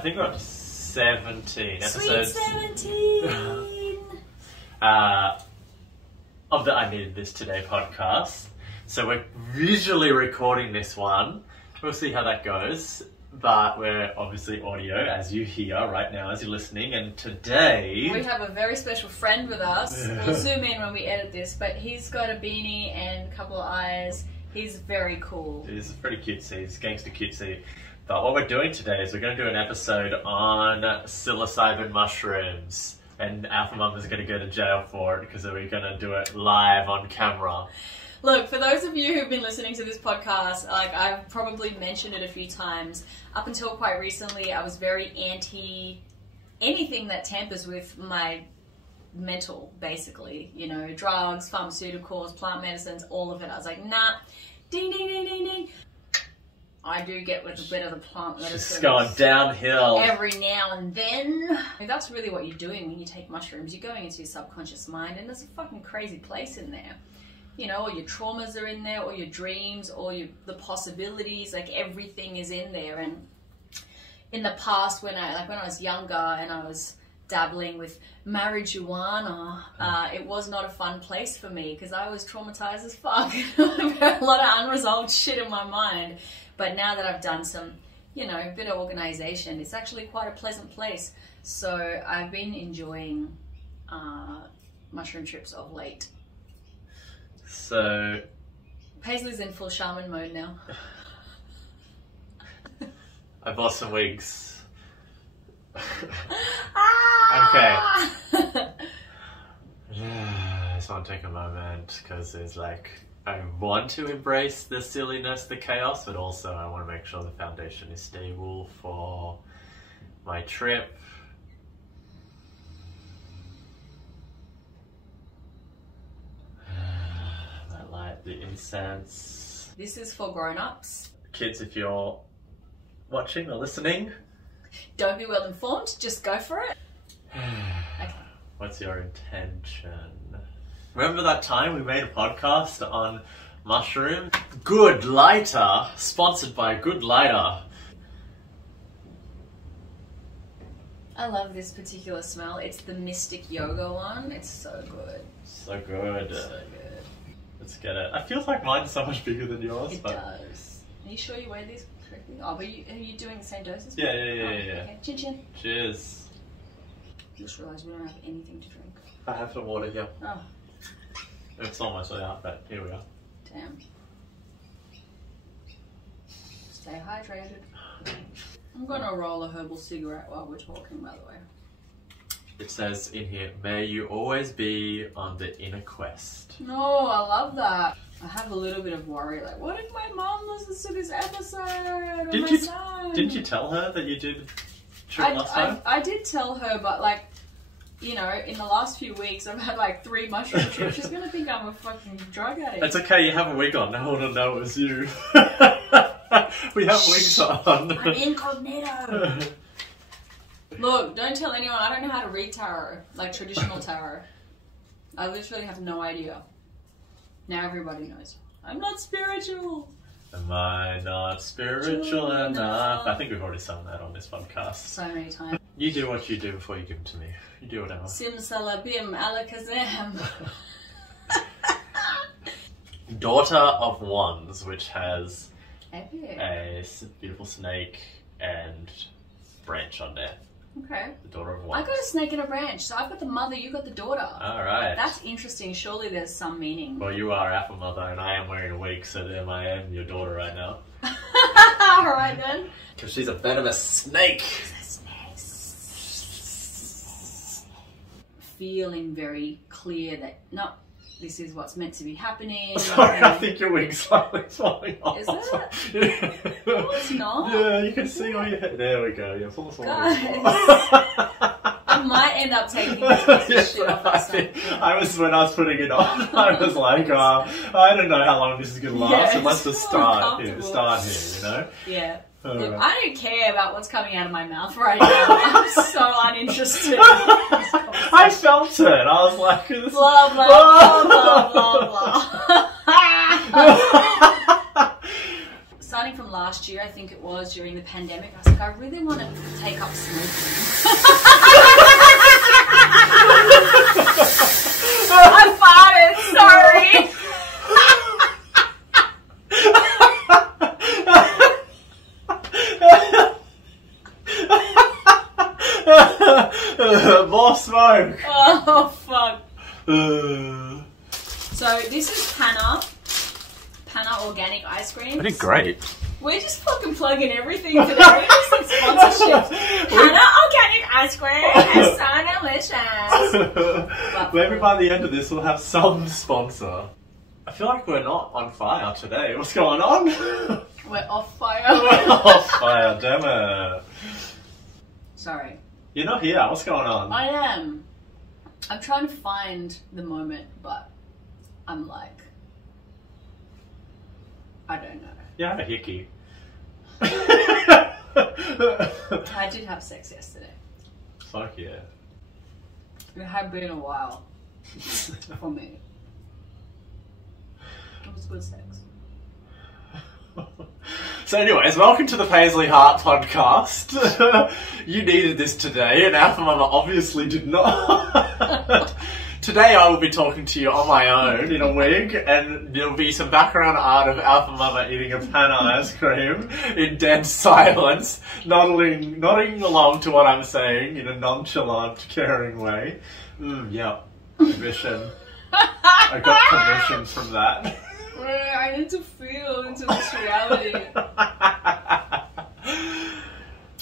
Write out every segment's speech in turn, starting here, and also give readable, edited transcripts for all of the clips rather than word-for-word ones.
think we're up to 17 Sweet episodes. 17! Of the I Needed This Today podcast. So we're visually recording this one. We'll see how that goes. But we're obviously audio, as you hear right now as you're listening. And today... we have a very special friend with us. We'll zoom in when we edit this, but he's got a beanie and a couple of eyes. He's very cool. He's pretty cutesy. He's gangster cutesy. But what we're doing today is we're going to do an episode on psilocybin mushrooms. And Alpha Mum is going to go to jail for it because we're going to do it live on camera. Look, for those of you who've been listening to this podcast, like I've probably mentioned it a few times, up until quite recently I was very anti anything that tampers with my mental, basically. You know, drugs, pharmaceuticals, plant medicines, all of it. I was like, nah, ding, ding, ding, ding, ding. I do get with a bit of the plant medicine. Just going downhill. Every now and then. I mean, that's really what you're doing when you take mushrooms. You're going into your subconscious mind and there's a fucking crazy place in there. You know, all your traumas are in there, all your dreams, all the possibilities, like everything is in there. And in the past, when I was younger and I was dabbling with marijuana, it was not a fun place for me because I was traumatized as fuck. A lot of unresolved shit in my mind. But now that I've done some, you know, a bit of organization, it's actually quite a pleasant place. So I've been enjoying mushroom trips of late. So... Paisley's in full shaman mode now. I bought some wigs. Ah! Okay. I just want to take a moment because it's like I want to embrace the silliness, the chaos, but also I want to make sure the foundation is stable for my trip. I light the incense. This is for grown-ups. Kids, if you're watching or listening, don't be well informed, just go for it. Okay. What's your intention? Remember that time we made a podcast on mushrooms? Good Lighter, sponsored by Good Lighter. I love this particular smell. It's the Mystic Yoga one. It's so good. So good. So good. Let's get it. I feel like mine's so much bigger than yours. It but... does. Are you sure you weigh these correctly? Oh, but are you doing the same doses? Yeah. Okay. Chin chin. Cheers. Just realised we don't have anything to drink. I have some water here. Oh. It's almost out, but here we are. Damn. Stay hydrated. I'm gonna roll a herbal cigarette while we're talking, by the way. It says in here, may you always be on the inner quest. No, I love that. I have a little bit of worry, like, what if my mom listens to this episode? Didn't you tell her that you did trip last time? I did tell her, but like, you know, in the last few weeks I've had like 3 mushroom trips. She's gonna think I'm a fucking drug addict. It's okay, you have a wig on. No one will know it was you. We have wigs on. I'm incognito. Look, don't tell anyone. I don't know how to read tarot, like traditional tarot. I literally have no idea. Now everybody knows. I'm not spiritual. Am I not spiritual enough? I think we've already sung that on this podcast. So many times. You do what you do before you give them to me. You do whatever. Simsalabim alakazam. Daughter of Wands, which has Epic. a beautiful snake and branch on there. Okay. The Daughter of Wands. I got a snake and a branch, so I've got the mother, you got the daughter. Alright. That's interesting. Surely there's some meaning. Well, you are Alpha Mother and I am wearing a wig, so then I am your daughter right now. Alright then. Because she's a venomous snake. Feeling very clear that, no, this is what's meant to be happening. Sorry, I think your wig's slightly falling off. Is it? Yeah. No, it's not. Yeah, you can see all your head. There we go. Yeah, full forward. I might end up taking this shit off myself. When I was putting it on, I was like, I don't know how long this is going to last. Yeah, it must just start here, you know? Yeah. All Look, right. I don't care about what's coming out of my mouth right now. I'm so uninterested. I felt it. I was like, this blah, blah, blah, blah, blah, blah. Starting from from last year, I think it was, during the pandemic. I was like, I really want to take up smoking. I farted, sorry. More smoke. Oh, fuck. So this is Panna organic ice cream. I did great. We're just fucking plugging everything today. We're just like sponsorships. Panna organic ice cream is so delicious. Maybe by the end of this we'll have some sponsor. I feel like we're not on fire today. What's going on? We're off fire. We're off fire, damn it. Sorry. You're not here. What's going on? I am. I'm trying to find the moment, but I'm like, I don't know. You have a hickey. I did have sex yesterday. Fuck yeah. It had been a while for me. It was good sex. So anyways, welcome to the Paisley Heart podcast. You needed this today, and Alpha Mama obviously did not. Today I will be talking to you on my own in a wig, and there'll be some background art of Alpha Mama eating a Panna ice cream in dead silence, nodding along to what I'm saying in a nonchalant, caring way. Yeah, permission. I got permission from that. I need to feel into this reality.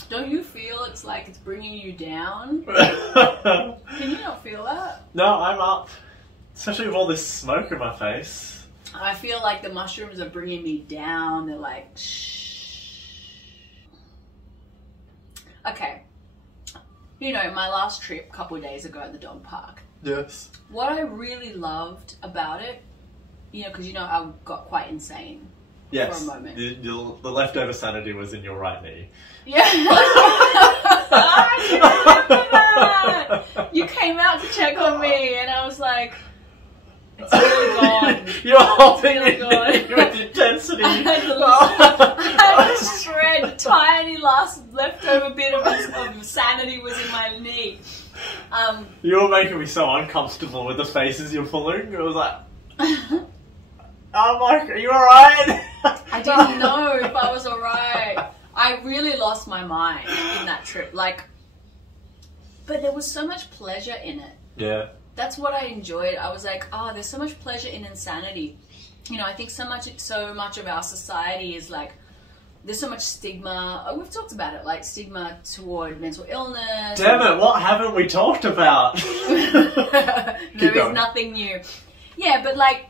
Don't you feel it's like it's bringing you down? Can you not feel that? No, I'm up. Especially with all this smoke in my face. I feel like the mushrooms are bringing me down. They're like, shh. Okay. You know, my last trip a couple of days ago at the dog park. Yes. What I really loved about it, you know, because you know I got quite insane yes. for a moment. The leftover sanity was in your right knee. Yeah. I remember that. You came out to check on me and I was like, it's really gone. You're holding It's really it with intensity. I had to shred, tiny last leftover bit of sanity was in my knee. You were making me so uncomfortable with the faces you're pulling. It was like... I'm like, are you alright? I didn't know if I was alright. I really lost my mind in that trip. Like, but there was so much pleasure in it. Yeah. That's what I enjoyed. I was like, oh, there's so much pleasure in insanity. You know, I think so much of our society is like, there's so much stigma. Oh, we've talked about it, like stigma toward mental illness. Damn it, what haven't we talked about? There is nothing new. Yeah, but like,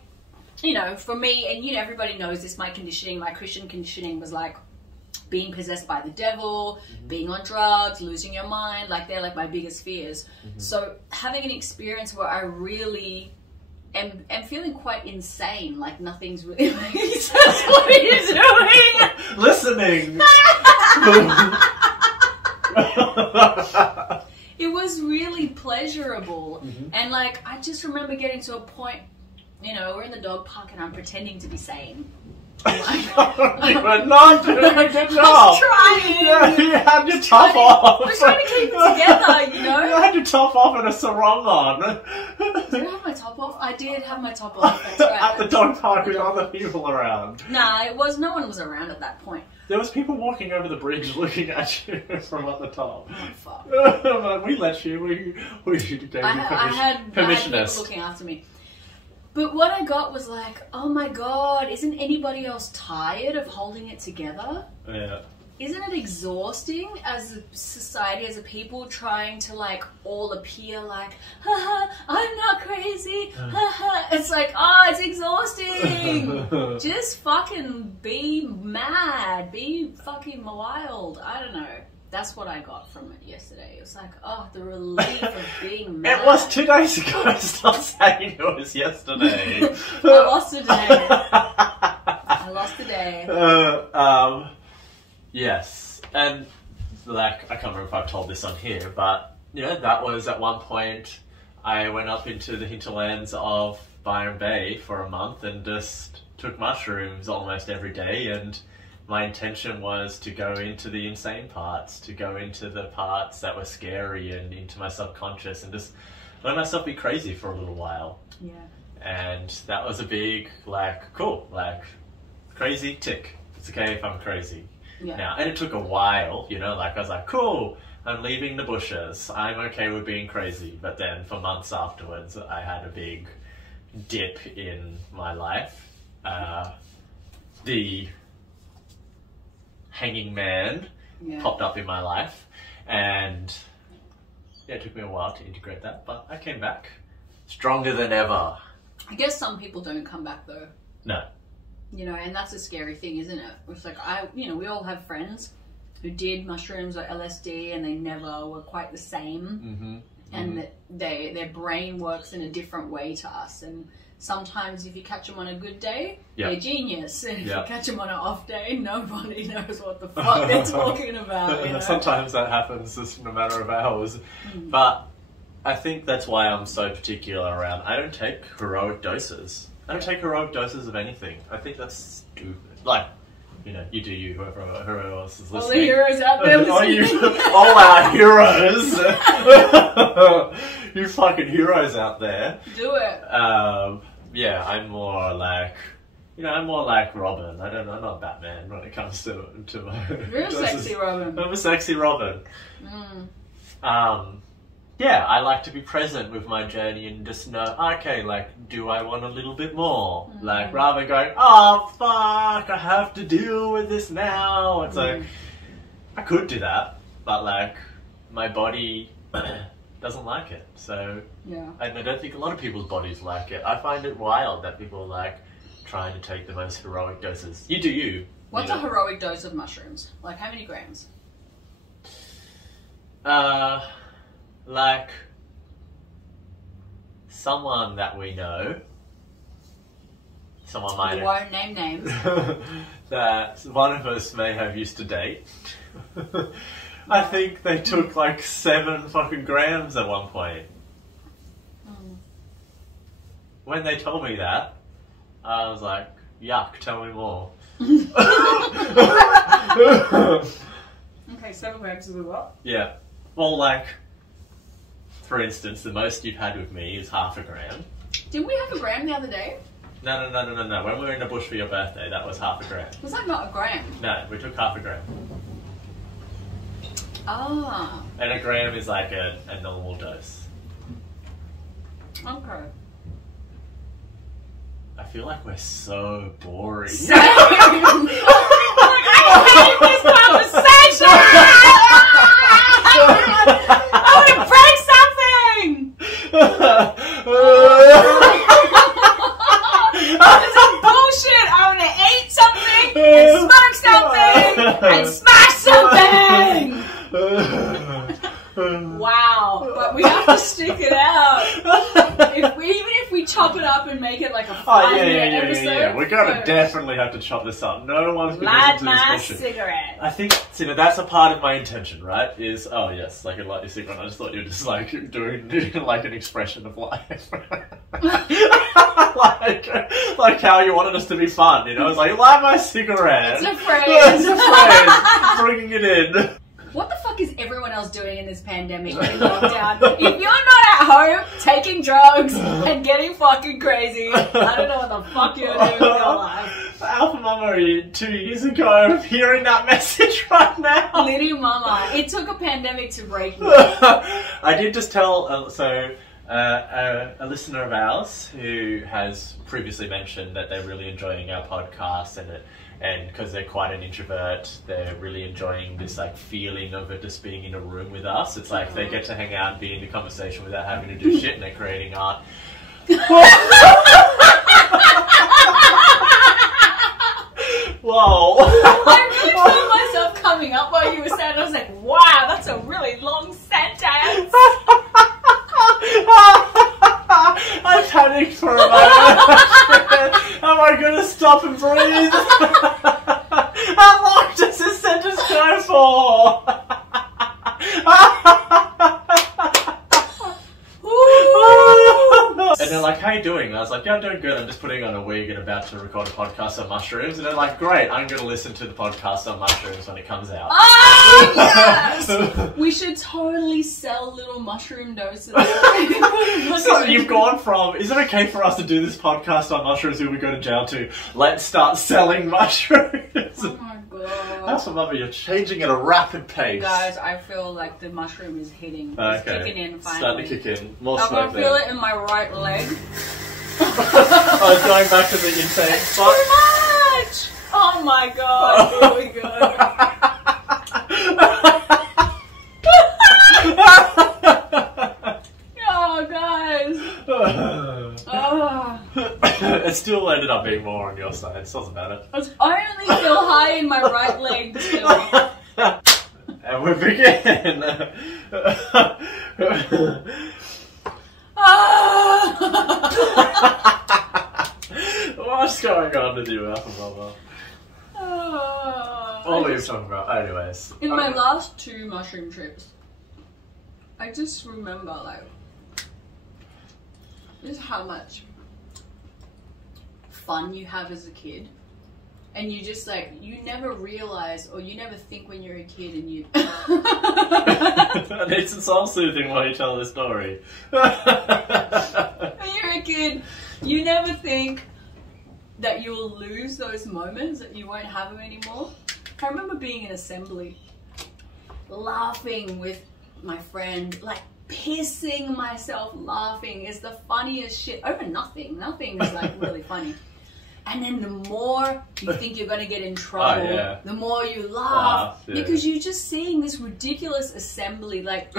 you know, for me, and you know, everybody knows this, my conditioning, my Christian conditioning was like being possessed by the devil, being on drugs, losing your mind, like they're like my biggest fears. So having an experience where I really am feeling quite insane, like nothing's really making sense. What are you doing? Listening. It was really pleasurable. And like, I just remember getting to a point, you know, we're in the dog park and I'm pretending to be sane. You were not doing a good job. I was trying. Yeah, you had your top off. We're trying to keep it together, you know? You had your top off and a sarong on. Did I have my top off? I did have my top off, that's right. At the dog park with other people around. Nah, no one was around at that point. There was people walking over the bridge looking at you from at the top. Oh, fuck. We let you. We gave you permission. I had people looking after me. But what I got was like, oh my god, isn't anybody else tired of holding it together? Yeah. Isn't it exhausting as a society, as a people, trying to like all appear like, haha, I'm not crazy, haha. It's like, oh, it's exhausting. Just fucking be mad, be fucking wild. I don't know. That's what I got from it yesterday. It was like, oh, the relief of being mad. It was 2 days ago. Stop saying it was yesterday. I lost a day. I lost a day. Yes. And, like, I can't remember if I've told this on here, but, you know, that was at one point I went up into the hinterlands of Byron Bay for a month and just took mushrooms almost every day and my intention was to go into the insane parts, to go into the parts that were scary and into my subconscious and just let myself be crazy for a little while. Yeah. And that was a big, like, cool, like, crazy tick. It's okay if I'm crazy. Yeah. Now, and it took a while, you know, like I was like, cool, I'm leaving the bushes. I'm okay with being crazy. But then for months afterwards, I had a big dip in my life. The hanging man popped up in my life, and yeah, it took me a while to integrate that, but I came back stronger than ever. I guess some people don't come back though. No. You know, and that's a scary thing, isn't it? It's like, we all have friends who did mushrooms or LSD and they never were quite the same. And that their brain works in a different way to us. And sometimes if you catch them on a good day, they're genius. And if you catch them on an off day, nobody knows what the fuck they're talking about. You know? Sometimes that happens just in a matter of hours. But I think that's why I'm so particular around, I don't take heroic doses. I don't take heroic doses of anything. I think that's stupid. Like, you know, you do you, whoever else is listening. All the heroes out there listening. All our heroes. You fucking heroes out there. Do it. Yeah, I'm more like, you know, I'm more like Robin. I'm not Batman when it comes to my... You're a sexy Robin. I'm a sexy Robin. Yeah, I like to be present with my journey and just know, okay, like, do I want a little bit more? Like, rather than going, oh, fuck, I have to deal with this now. It's like, I could do that, but, like, my body doesn't like it. So, I don't think a lot of people's bodies like it. I find it wild that people like trying to take the most heroic doses. You do you. What's a heroic dose of mushrooms? Like, how many grams? Like, someone that we know, someone might You won't name names. that one of us may have used to date. I think they took like 7 fucking grams at one point. When they told me that, I was like, yuck, tell me more. Okay, 7 grams is a lot. Yeah. Well, like, for instance, the most you've had with me is 0.5 gram. Didn't we have a gram the other day? No. When we were in the bush for your birthday, that was 0.5 gram. Was that not a gram? No, we took 0.5 gram. Ah. And a gram is like a normal dose. Okay. I feel like we're so boring. Same. I hate this conversation! I want to break something! This is bullshit! I want to eat something and smoke something and smash something! Wow, but we have to stick it out. Even if we chop it up and make it like a 5-minute episode. Yeah. We're gonna definitely have to chop this up. No one's gonna light listen to this my bullshit. cigarette. I think, that's a part of my intention, right? Is, oh yes, like a light your cigarette. I just thought you were just like doing like an expression of life. like how you wanted us to be fun, you know? It's like, light my cigarette. It's a phrase. It's a phrase. Bringing it in. What the fuck is everyone else doing in this pandemic and lockdown? If you're not at home taking drugs and getting fucking crazy, I don't know what the fuck you're doing with your life. Alpha Mama 2 years ago, hearing that message right now. Little mama. It took a pandemic to break me. I did just tell, a listener of ours who has previously mentioned that they're really enjoying our podcast and because they're quite an introvert, they're really enjoying this like feeling of it just being in a room with us. It's like they get to hang out and be in the conversation without having to do shit, and they're creating art. Whoa! I really felt myself coming up while you were saying it. I was like, wow, that's a really long sentence. I panicked for a moment. Am I gonna stop and breathe? How long does this sentence go for? And they're like, how you doing? And I was like, yeah, I'm doing good. I'm just putting on a wig and about to record a podcast on mushrooms. And they're like, great, I'm going to listen to the podcast on mushrooms when it comes out. Oh, yes! We should totally sell little mushroom doses. So you've gone from, is it okay for us to do this podcast on mushrooms when we go to jail, to let's start selling mushrooms? Oh my god. That's what, Mother, you're changing at a rapid pace. Guys, I feel like the mushroom is hitting. It's kicking in finally. Starting to kick in. More I smoke can feel it in my right leg. I was going back to the intake. Too much! Oh my god, here we go. Oh, guys. It still ended up being more on your side. It doesn't matter. I only feel high in my right leg still. And we begin. What's going on with you, Alpha Brother? What were you talking about? Anyways. In my last 2 mushroom trips, I just remember, like, just how much fun you have as a kid. And you just, like, you never realize, or you never think when you're a kid and you... I need some soul soothing while you tell the story. When you're a kid, you never think that you'll lose those moments, that you won't have them anymore. I remember being in assembly, laughing with my friend, like pissing myself laughing. Is the funniest shit over nothing. Nothing is like really funny. And then the more you think you're going to get in trouble, the more you laugh. Because you're just seeing this ridiculous assembly. Like,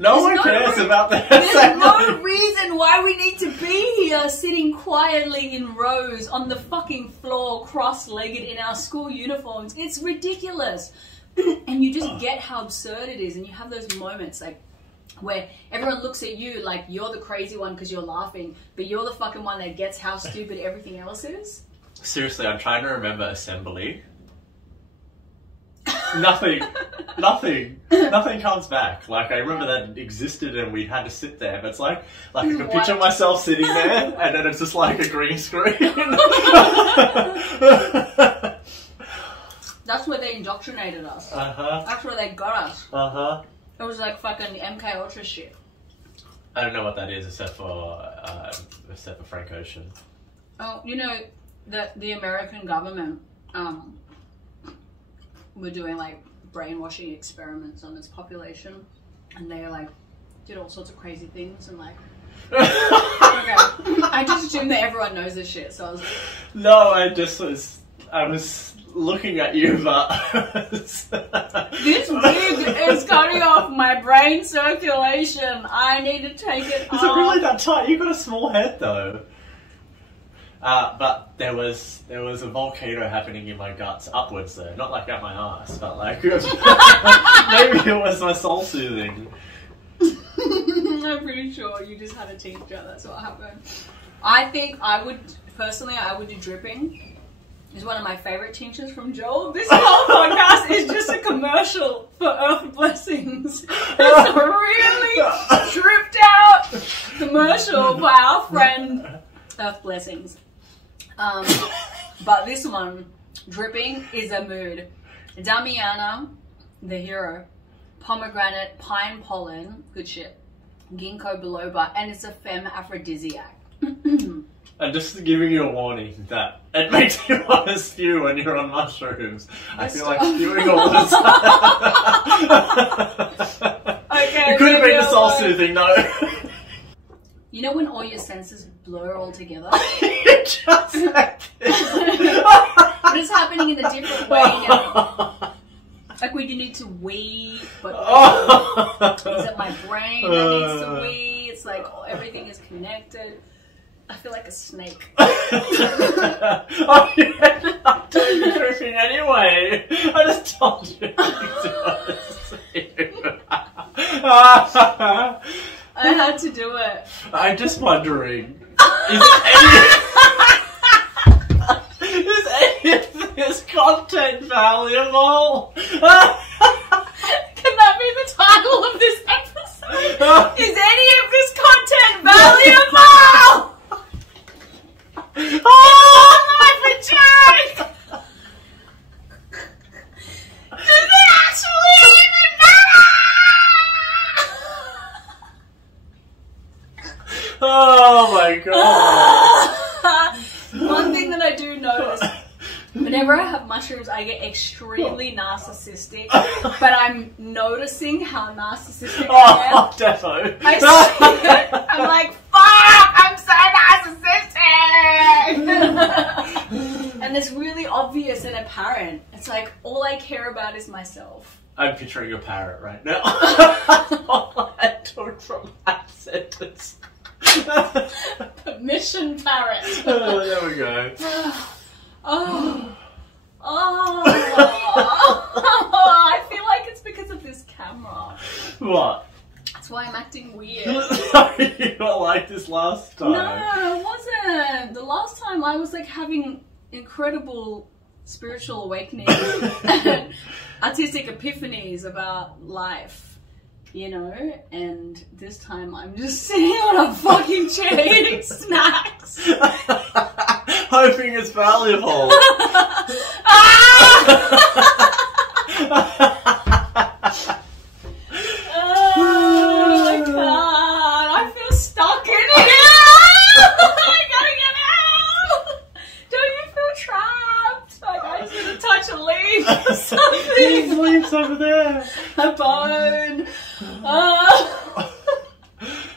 no one cares about that. There's no reason why we need to be here sitting quietly in rows on the fucking floor, cross-legged in our school uniforms. It's ridiculous. And you just get how absurd it is. And you have those moments like where everyone looks at you like you're the crazy one because you're laughing, but you're the fucking one that gets how stupid everything else is. Seriously, I'm trying to remember assembly. Nothing comes back. Like, I remember that it existed and we had to sit there, but it's like I can picture myself sitting there and then it's just like a green screen. That's where they indoctrinated us. That's where they got us. It was like fucking MK Ultra shit. I don't know what that is except for Frank Ocean. Oh, you know, the American government were doing like brainwashing experiments on its population, and they like did all sorts of crazy things and like. Okay, I just assume that everyone knows this shit, so I was. No, I was looking at you, but this wig is cutting off my brain circulation. I need to take it off. Is it really that tight? You've got a small head though. But there was a volcano happening in my guts, upwards though, not like at my ass, but like maybe it was my soul soothing. I'm pretty sure you just had a tincture. That's what happened. I think I would do dripping. Is one of my favorite tinctures from Joel. This whole podcast is just a commercial for Earth Blessings. It's a really dripped out commercial for our friend Earth Blessings. But this one, dripping, is a mood. Damiana, the hero, pomegranate, pine pollen, good shit, ginkgo biloba, and it's a femme aphrodisiac. And just giving you a warning that it makes you want to spew when you're on mushrooms. I feel like spewing all the time. Okay, you could have been the soul soothing, no. You know when all your senses blur all together? Just like this. But it's happening in a different way now. Like when you need to wee, but is it my brain that needs to wee? It's like everything is connected. I feel like a snake. Oh, yeah, I'm doing the dripping anyway. I just told you. I had to do it. I'm just wondering, is any of this content valuable? Can that be the title of this episode? Is any of this content valuable? my god. One thing that I do notice, whenever I have mushrooms, I get extremely narcissistic, but I'm noticing how narcissistic I am. Oh, defo. I see it. I'm like, fuck, I'm so narcissistic. And it's really obvious and apparent. It's like, all I care about is myself. I'm picturing a parrot right now. I took from that sentence. Permission parrot. Oh, there we go. Oh. I feel like it's because of this camera. What? That's why I'm acting weird. You not like this last time? No, it wasn't. The last time I was like having incredible spiritual awakenings and artistic epiphanies about life, you know, and this time I'm just sitting on a fucking chair eating snacks. Hoping it's valuable. I can't. I feel stuck in here. I gotta get out. Don't you feel trapped? Like I just need to touch a leaf or something. There's leaves over there. A bone.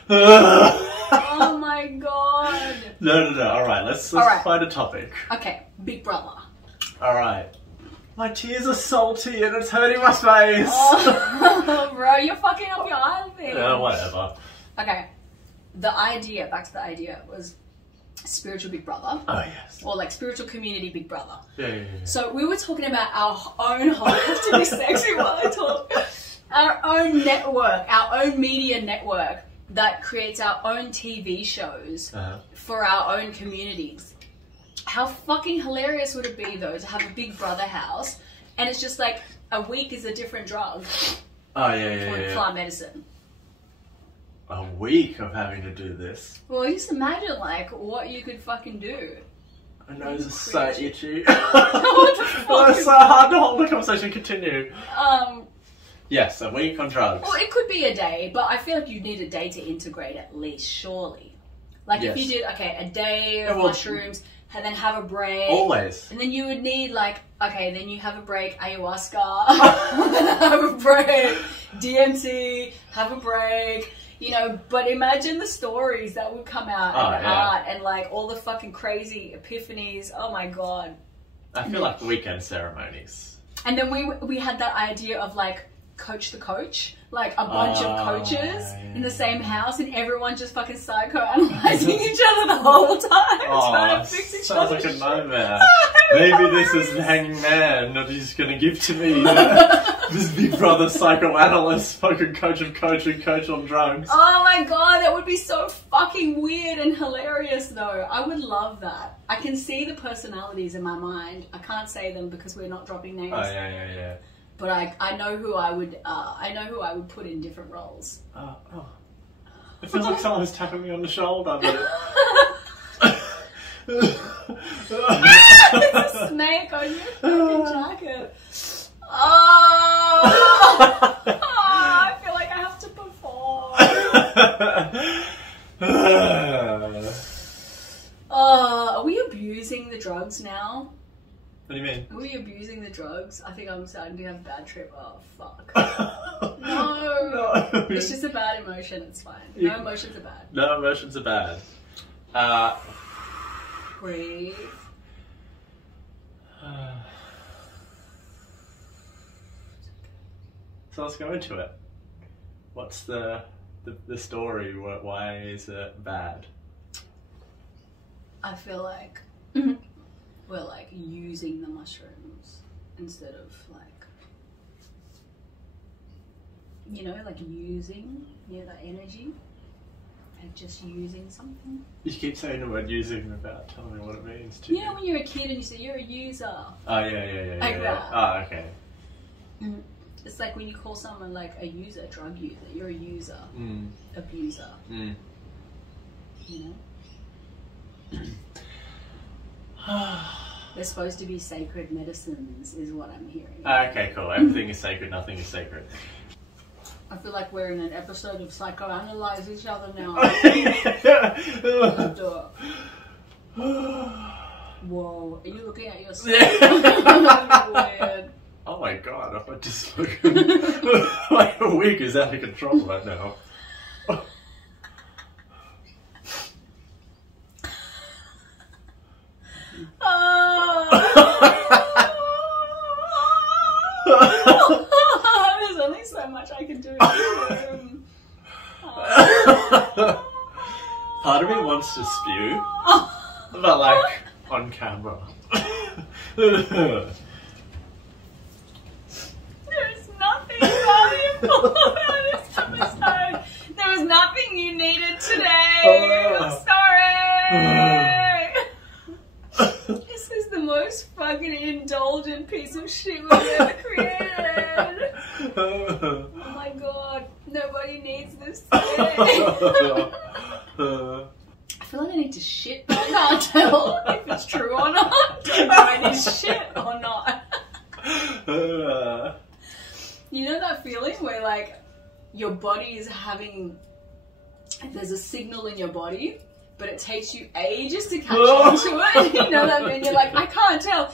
Oh my god. No. Alright, let's Alright. find a topic. Okay, Big Brother. Alright. My tears are salty and it's hurting my face. Oh, bro, you're fucking up your eyelid. Whatever. Okay, back to the idea, was spiritual Big Brother. Oh, yes. Or like spiritual community Big Brother. Yeah. So we were talking about our own I have to be sexy while I talk. Our own network, our own media network that creates our own TV shows for our own communities. How fucking hilarious would it be though to have a Big Brother house and it's just like a week is a different drug. Oh, yeah. Plant medicine. A week of having to do this. Well, just imagine like what you could fucking do. My nose is so Cringe. itchy. What the fuck Oh, it's is so hard to hold the conversation. Continue. Yes, a week on drugs. Well, it could be a day, but I feel like you need a day to integrate at least, surely. Like if you did, a day of mushrooms, and then have a break. Always. And then you would need then you have a break, ayahuasca, have a break, DMT, have a break, you know, but imagine the stories that would come out and art and like all the fucking crazy epiphanies, oh my god. I feel like weekend ceremonies. And then we had that idea of like coach the coach, like a bunch of coaches in the same house and everyone just fucking psychoanalyzing each other the whole time, trying to fix each sounds other's like a shit. nightmare. Maybe this is the hanging man that he's gonna give to me. This Big Brother psychoanalyst, fucking coach on drugs. Oh my god, that would be so fucking weird and hilarious though. I would love that. I can see the personalities in my mind. I can't say them because we're not dropping names. Oh yeah. But I know who I would put in different roles. Oh. It feels like someone's tapping me on the shoulder. There's a snake on your fucking jacket. Oh, I feel like I have to perform. Are we abusing the drugs now? What do you mean? Are we abusing the drugs? I think I'm starting to have a bad trip. Oh, fuck. No. It's just a bad emotion. It's fine. No emotions are bad. No emotions are bad. Breathe. So let's go into it. What's the story? Why is it bad? I feel like we're like using the mushrooms instead of like, you know, like using, that energy. Like just using something. You keep saying the word using without telling me what it means to you. You know when you're a kid and you say you're a user. Oh yeah. Like that. Oh, okay. It's like when you call someone like a user, drug user, you're a user, abuser. You know? They're supposed to be sacred medicines, is what I'm hearing. Okay, cool. Everything is sacred, nothing is sacred. I feel like we're in an episode of Psychoanalyze Each Other now. Whoa, are you looking at yourself? Weird. Oh my god, I just look my wig is out of control right now. There's only so much I can do. Part of me wants to spew, but like on camera. There's nothing valuable about this episode. There was nothing you needed today. I'm sorry. This is the most fucking indulgent piece of shit we've ever created. Oh my god, nobody needs this today. I feel like I need to shit, but I can't tell if it's true or not. Do I need shit or not? You know that feeling where like your body is having, there's a signal in your body, but it takes you ages to catch on to it. You know that when you're like, I can't tell.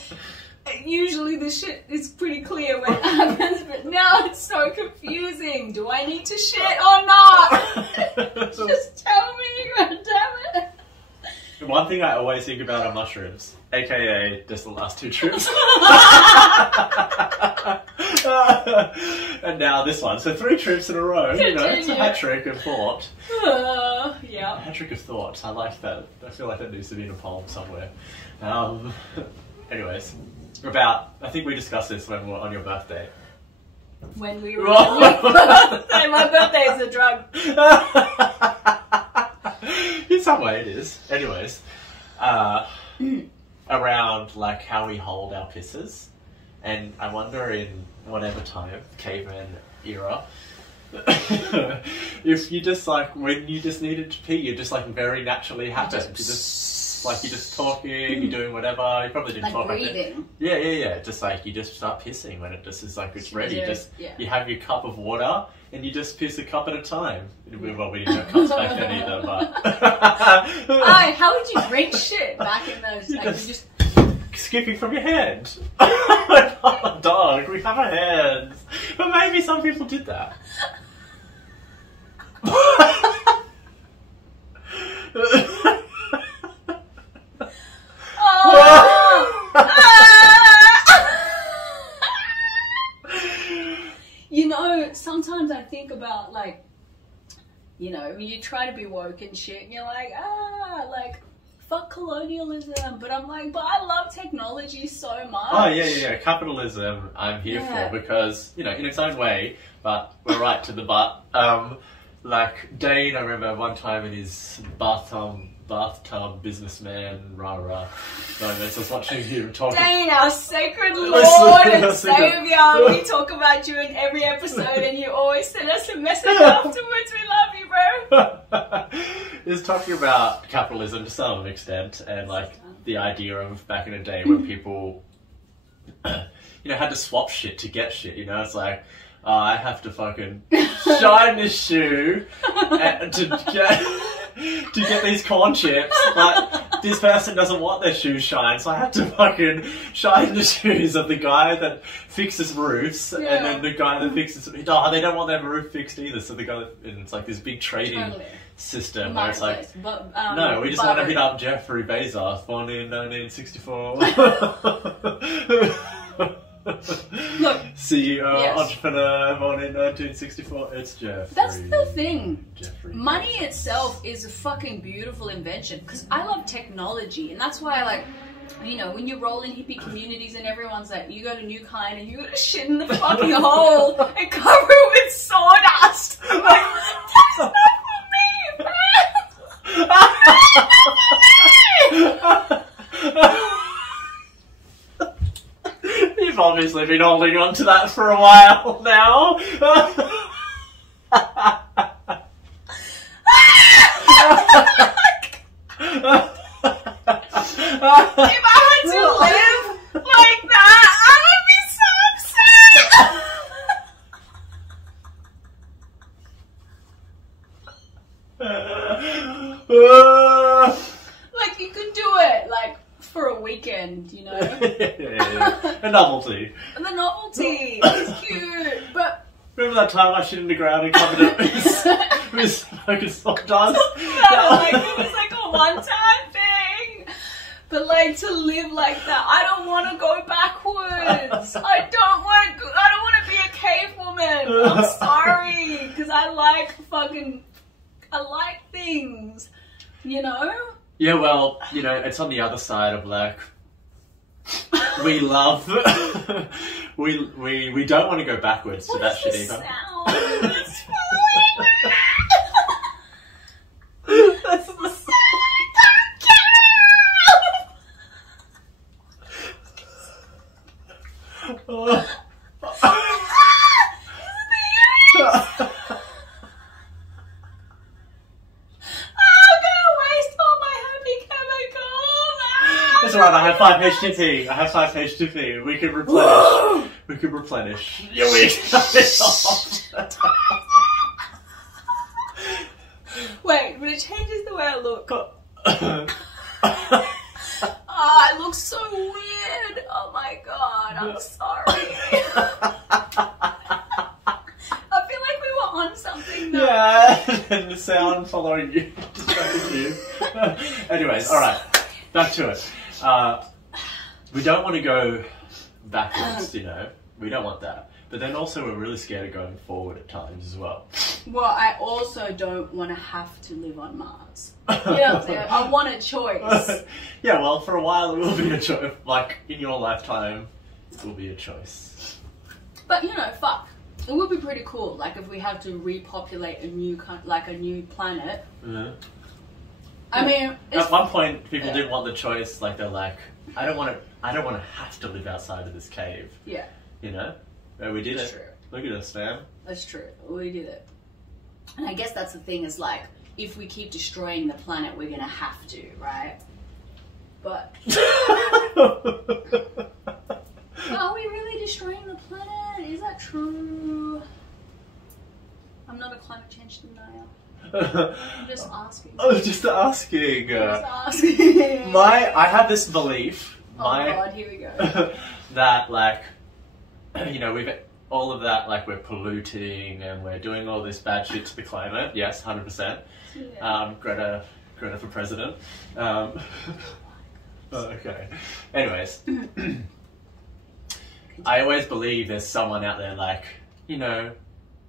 Usually the shit is pretty clear when it happens, but now it's so confusing. Do I need to shit or not? Just tell me, god damn it. One thing I always think about are mushrooms, aka just the last 2 trips. And now this one. So 3 trips in a row. You know, it's a hat trick of thought. Yeah. A hat trick of thought. I like that. I feel like that needs to be in a poem somewhere. Anyways, I think we discussed this when we were on your birthday. When we were on your birthday. My birthday is a drug. In some way it is. Anyways, around like how we hold our pisses, and I wonder in whatever time, caveman era, if you just like, when you just needed to pee, you just like very naturally happened. You just like, you're just talking, you're doing whatever, you probably didn't like talk. breathing. Yeah. Just like, you just start pissing when it just is like, it's ready. You have your cup of water, and you just piss a cup at a time. Well, we didn't have cups back then either, but... How would you drink shit back in those days? You just... Skipping from your hand. Oh, dog, we have our hands. But maybe some people did that. You know, sometimes I think about like, you know, you try to be woke and shit, and you're like, like, fuck colonialism, but I'm like, but I love technology so much. Oh, yeah. Capitalism, I'm here for, because, you know, in its own way, but we're right to the butt. Like, Dane, I remember one time in his bathtub businessman, rah. So I was watching him talking. Dane, our sacred Lord and Saviour. We talk about you in every episode, and you always send us a message afterwards. We love you, bro. He's talking about capitalism to some extent, and like the idea of back in the day when people, you know, had to swap shit to get shit. You know, it's like, oh, I have to fucking shine this shoe to get these corn chips, but this person doesn't want their shoes shined, so I have to fucking shine the shoes of the guy that fixes roofs, and then the guy that fixes... Oh, they don't want their roof fixed either, so the guy that... And it's like this big trading system where it's like... But, no, we just want to hit up Jeffrey Bezos, born in 1964. Look, CEO, entrepreneur, born in 1964. It's Jeffrey. That's the thing. Jeffrey Money itself is a fucking beautiful invention, because I love technology, and that's why I like, you know, when you roll in hippie communities and everyone's like, you go to New Kind and you gotta shit in the fucking hole and cover it with sawdust. I'm like, that's not for me, man. You've obviously been holding on to that for a while now. If I had to live like that, I would be so upset. Like, you could do it, like, for a weekend, you know? Yeah. A novelty. And the novelty is cute, but... Remember that time I shit in the ground and covered it with fucking sock dust? Like, it was like a one-time thing. But, like, to live like that, I don't want to go backwards. I don't want to be a cave woman. I'm sorry, because I like things, you know? Yeah, well, you know, it's on the other side of like, we love, we don't want to go backwards to that shit either. Sound? It's That's the sound. Oh. That's right, I have 5 HTP. I have 5 HTP. We can replenish. We can replenish. Yeah, we can cut it off. Wait, but it changes the way I look. Oh, it looks so weird. Oh my god, I'm sorry. I feel like we were on something though. Yeah, and the sound following you. Distracted you. Anyways, alright. Back to it. We don't want to go backwards, you know. We don't want that. But then also we're really scared of going forward at times as well. Well, I also don't want to have to live on Mars. You know what I'm saying? I want a choice. Yeah, well, for a while it will be a choice. Like, in your lifetime, it will be a choice. But, you know, fuck. It would be pretty cool, like, if we had to repopulate a new planet. Mm-hmm. I mean, at one point, people didn't want the choice. Like, they're like, I don't want to have to live outside of this cave. Yeah. You know? But we did That's it. true. Look at us, man. That's true. We did it. And I guess that's the thing is, like, if we keep destroying the planet, we're gonna have to, right? But... Are we really destroying the planet? Is that true? I'm not a climate change denier. I'm just asking. I was just asking. Just asking. I have this belief. Oh god, here we go. That, like, you know, we've all of that, like, we're polluting and we're doing all this bad shit to the climate. Yes, 100%. Yeah. Greta for president. Okay. Anyways, I always believe there's someone out there, like, you know,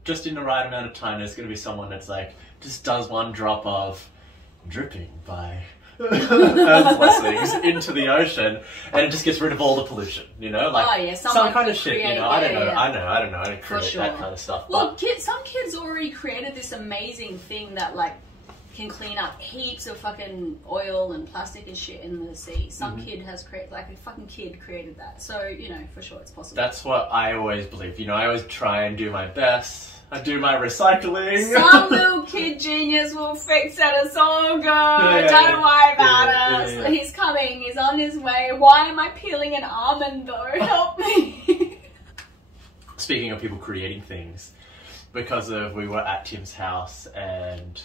just in the right amount of time, there's going to be someone that's like, just does one drop of dripping by Earth blessings into the ocean, and it just gets rid of all the pollution, you know? Like, some kind of shit, you know? I don't know. I don't create that kind of stuff. Well, some kids already created this amazing thing that, like, can clean up heaps of fucking oil and plastic and shit in the sea. Some kid has created, like, a fucking kid created that. So, you know, for sure it's possible. That's what I always believe. You know, I always try and do my best. I do my recycling. Some little kid genius will fix it. It's all good. Don't worry about it. He's coming. He's on his way. Why am I peeling an almond though? Help me. Speaking of people creating things, because we were at Tim's house and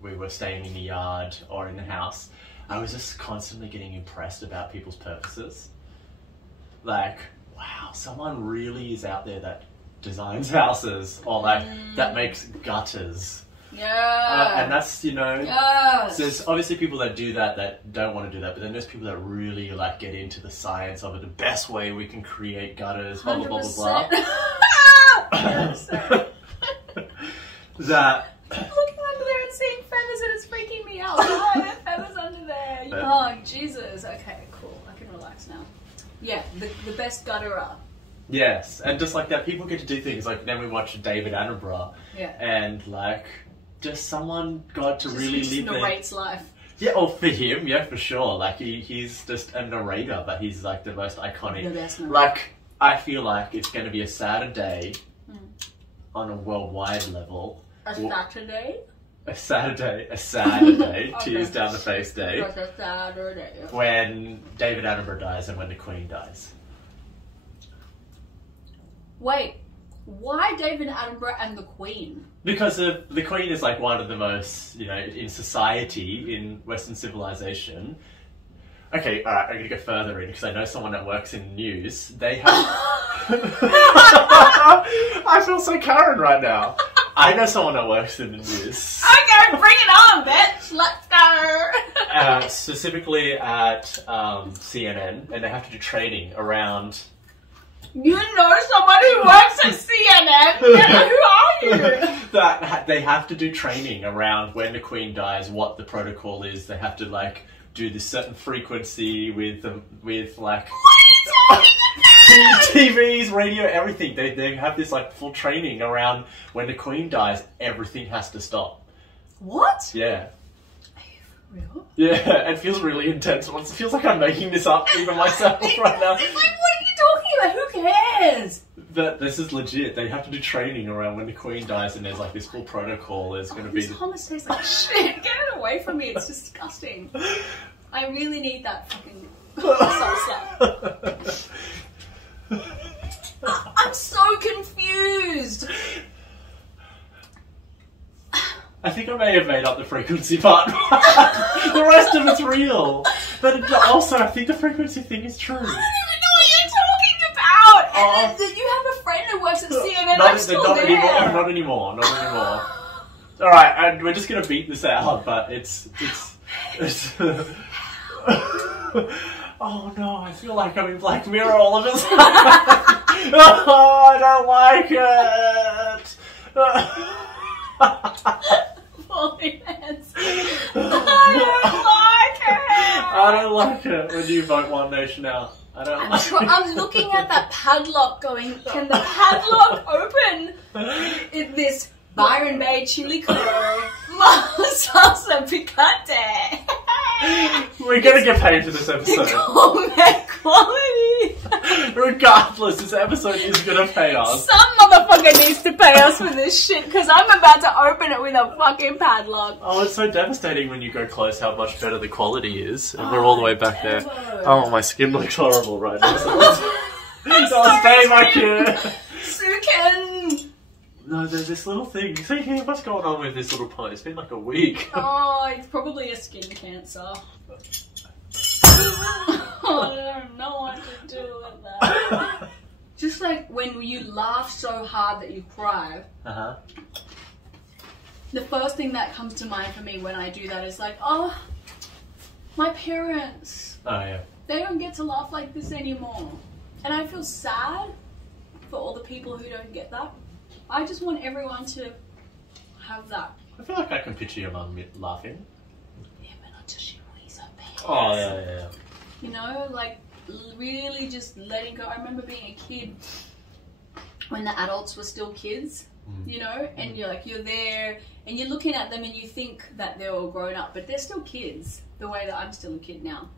we were staying in the yard or in the house, I was just constantly getting impressed about people's purposes. Like, wow, someone really is out there that designs houses, or like that makes gutters. Yeah. And that's, you know, yes. So there's obviously people that do that don't want to do that, but then there's people that really like get into the science of it, the best way we can create gutters, blah blah blah blah blah. That I'm looking under there and seeing feathers and it's freaking me out. Why are there feathers under there? Oh Jesus. Okay, cool. I can relax now. Yeah, the best gutterer. Yes, and just like that, people get to do things like, then we watch David Attenborough, and like, just someone got to really live narrates life. Yeah, or for him, yeah, for sure. Like, he's just a narrator, but he's like the most iconic. The best narrator. Like, I feel like it's going to be a sadder day on a worldwide level. A Saturday? A Saturday, tears down the face day. Like a Saturday. When David Attenborough dies and when the Queen dies. Wait, Why David Attenborough and the Queen? Because the Queen is like one of the most, you know, in society, in Western civilization. Okay, alright, I'm gonna go further in because I know someone that works in news. They have. I feel so Karen right now. I know someone that works in the news. Okay, bring it on, bitch. Let's go. Specifically at CNN, and they have to do training around. You know someone who works at CNN? Yeah, who are you? That they have to do training around when the Queen dies, what the protocol is. They have to like do this certain frequency with like TVs, radio, everything. They have this like full training around when the Queen dies, everything has to stop. What? Yeah. Are you for real? Yeah, it feels really intense. It feels like I'm making this up even myself right now. It's like, what are you talking about? Who cares? But this is legit. They have to do training around when the Queen dies, and there's like this full protocol. There's going to be. This hummus tastes like shit. Get it away from me. It's disgusting. I really need that fucking salsa. I'm so confused. I think I may have made up the frequency part. The rest of it's real. But also, I think the frequency thing is true. I don't even know what you're talking about. And you have a friend who works at CNN. I'm still not there. anymore. Not anymore. All right, and we're just gonna beat this out. But it's. Oh no! I feel like I'm in Black Mirror all of a sudden. Oh, I don't like it. I don't like it when you vote One Nation out. I don't like it. I'm looking at that padlock going, can the padlock open in this Byron Bay chili color salsa picante? We're gonna get paid for this episode. Gourmet quality. Regardless, this episode is gonna pay us. Some motherfucker needs to pay us for this shit because I'm about to open it with a fucking padlock. Oh, it's so devastating when you go close how much better the quality is. And we're all the way back there. Oh, my skin looks horrible right now. So stay back here. Sukin. No, there's this little thing. See here, what's going on with this little plant? It's been like a week. Oh, it's probably a skin cancer. Oh, I don't know what to do with that. Just like when you laugh so hard that you cry. Uh-huh. The first thing that comes to mind for me when I do that is like, oh, my parents. Oh, yeah. They don't get to laugh like this anymore. And I feel sad for all the people who don't get that. I just want everyone to have that. I feel like I can picture your mum laughing. Yeah, but not till she weighs her pants. Oh, yeah. You know, like really just letting go. I remember being a kid when the adults were still kids, you know, and you're there and you're looking at them and you think that they're all grown up, but they're still kids the way that I'm still a kid now.